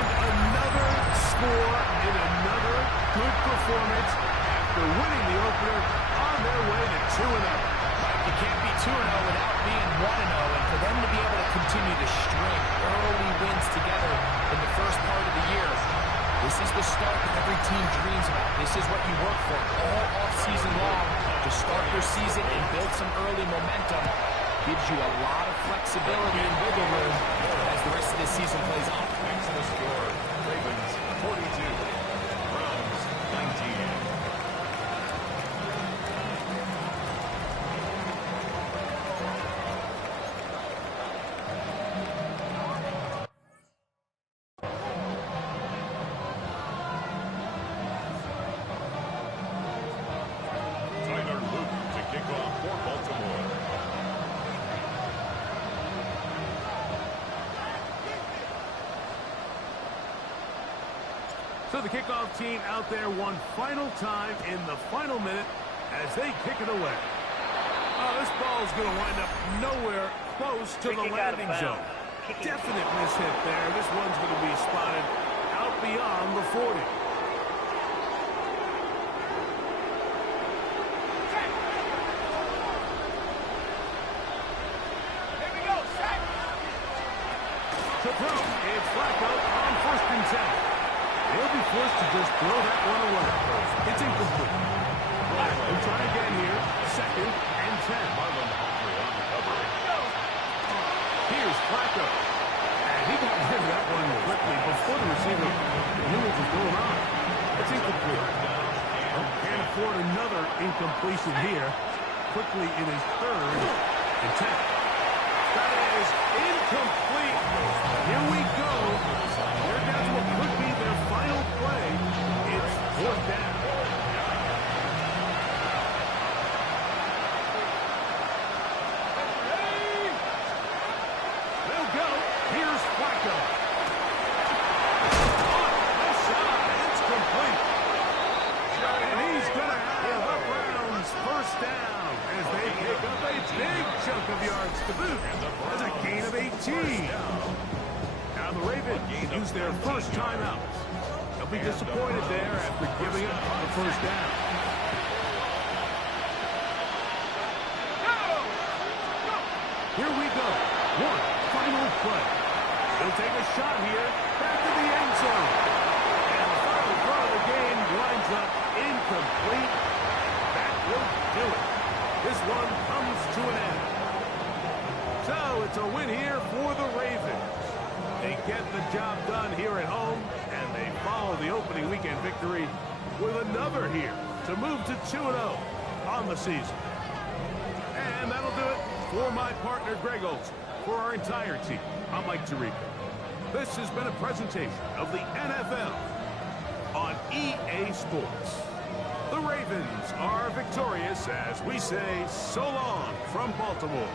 And another score in another good performance after winning the opener on their way to 2-0. You can't be 2-0 without being 1-0, and for them to be able to continue to string early wins together in the first part of the year, this is the start that every team dreams about. This is what you work for all offseason long, to start your season and build some early momentum. Gives you a lot of flexibility and wiggle room as the rest of this season plays on. Next to the score, Ravens 42, Browns 19. So the kickoff team out there one final time in the final minute as they kick it away. Oh, this ball is going to wind up nowhere close to the Kicking out of landing bounds. zone. Kicking. Definite mishit there. This one's going to be spotted out beyond the 40. Here we go, set. To throw. It's Flacco on 1st and 10. He'll be forced to just throw that one away. It's incomplete. We'll try again here. 2nd and 10. Marlon Humphrey on the cover. Here's Flacco. And he got rid of that one quickly before the receiver knew what was going on. It's incomplete. Well, can't afford another incompletion here. Quickly in his 3rd and 10. That is incomplete. Here we go. They're down to what could be their final play. It's 4th down. They'll go. Here's Flacco. This shot. It's complete. And he's going to have the Browns 1st down as they pick up a big chunk of yards to boot. As a gain of 18. Now the Ravens use their first timeout. They'll be disappointed there after giving up the 1st down. Here we go. One final play. He'll take a shot here. Back to the end zone. And the final throw of the game winds up incomplete. That will do it. This one comes to an end. So it's a win here for the Ravens. They get the job done here at home, and they follow the opening weekend victory with another here to move to 2-0 on the season. And that'll do it for my partner, Greg Olson. For our entire team, I'm Mike Tirico. This has been a presentation of the NFL on EA Sports. The Ravens are victorious as we say so long from Baltimore.